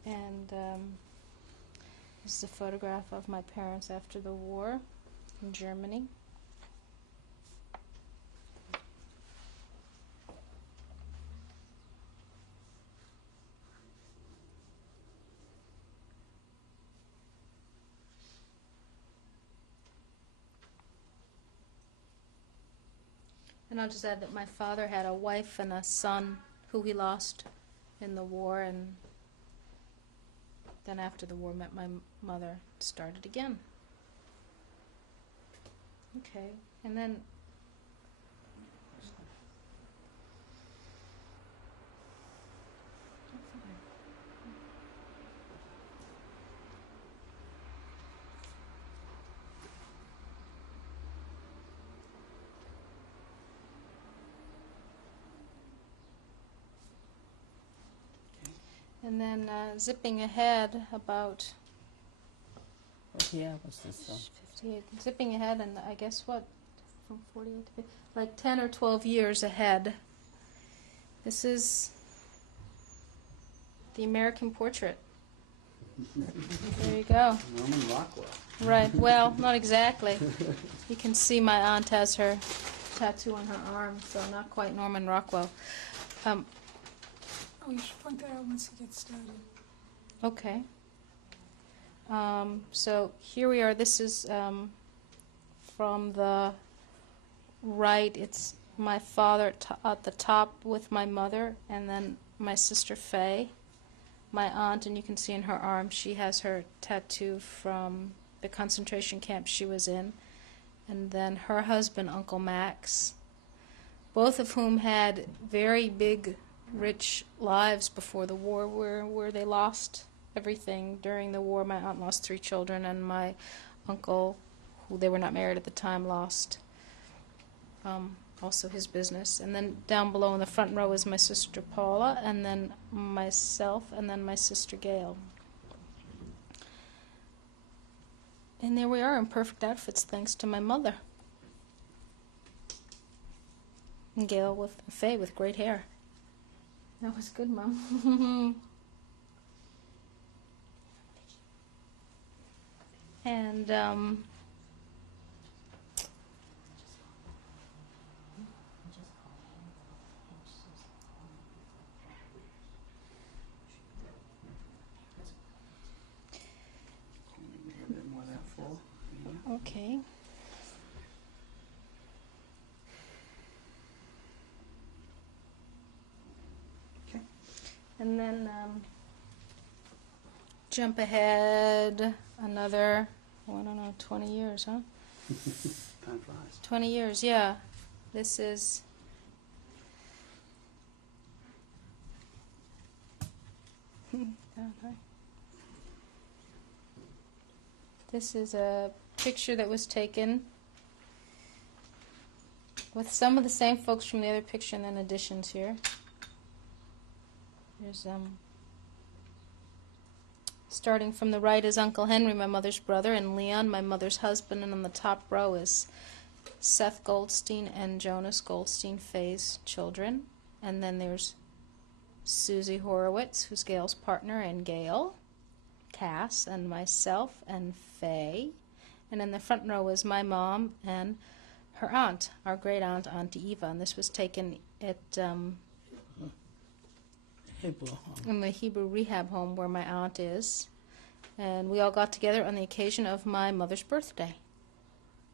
And this is a photograph of my parents after the war in Germany. And I'll just add that my father had a wife and a son who he lost in the war, and then after the war met my mother, started again. Okay, and then zipping ahead about Yeah, what's this one? 58, zipping ahead, and I guess what, from 48 to 50, like 10 or 12 years ahead. This is the American portrait. There you go. Norman Rockwell. Right, well, not exactly. You can see my aunt has her tattoo on her arm, so not quite Norman Rockwell. Oh, you should point that out once you get started. Okay. So here we are. This is from the right. It's my father at the top with my mother, and then my sister Faye, my aunt, and you can see in her arm she has her tattoo from the concentration camp she was in, and then her husband, Uncle Max, both of whom had very big, rich lives before the war, where they lost everything during the war. My aunt lost 3 children, and my uncle, who they were not married at the time, lost also his business. And then down below in the front row is my sister Paula, and then myself, and then my sister Gail. And there we are in perfect outfits, thanks to my mother. And Gail with Faye with great hair. That was good, Mom. And Maybe a bit more of that full. Yeah. okay. Okay. And then jump ahead another, I don't know, 20 years, huh? Time flies. 20 years, yeah. This is this is a picture that was taken with some of the same folks from the other picture, and then additions here. There's starting from the right is Uncle Henry, my mother's brother, and Leon, my mother's husband, and on the top row is Seth Goldstein and Jonas Goldstein, Faye's children. And then there's Susie Horowitz, who's Gail's partner, and Gail, Cass, and myself, and Faye. And in the front row is my mom and her aunt, our great aunt, Aunt Eva. And this was taken at in the Hebrew rehab home where my aunt is. And we all got together on the occasion of my mother's birthday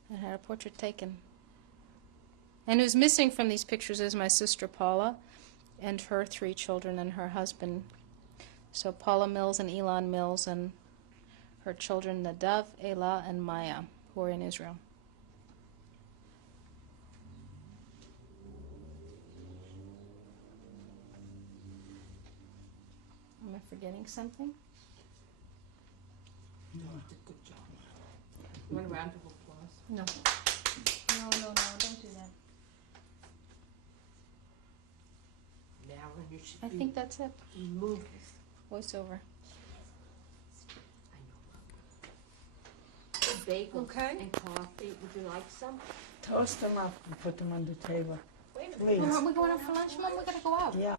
and had a portrait taken. And who's missing from these pictures is my sister Paula and her 3 children and her husband. So Paula Mills and Elon Mills, and her children Nadav, Ela, and Maya, who are in Israel. Am I forgetting something? You did a good job. You want a round of applause? No. No, don't do that. Now when you should I think that's it. move. Voiceover. Bagels Okay. and coffee. Would you like some? Toast them up and put them on the table. Wait a minute. Please. Aren't we going out for lunch, Mom? We gotta go out. Yeah.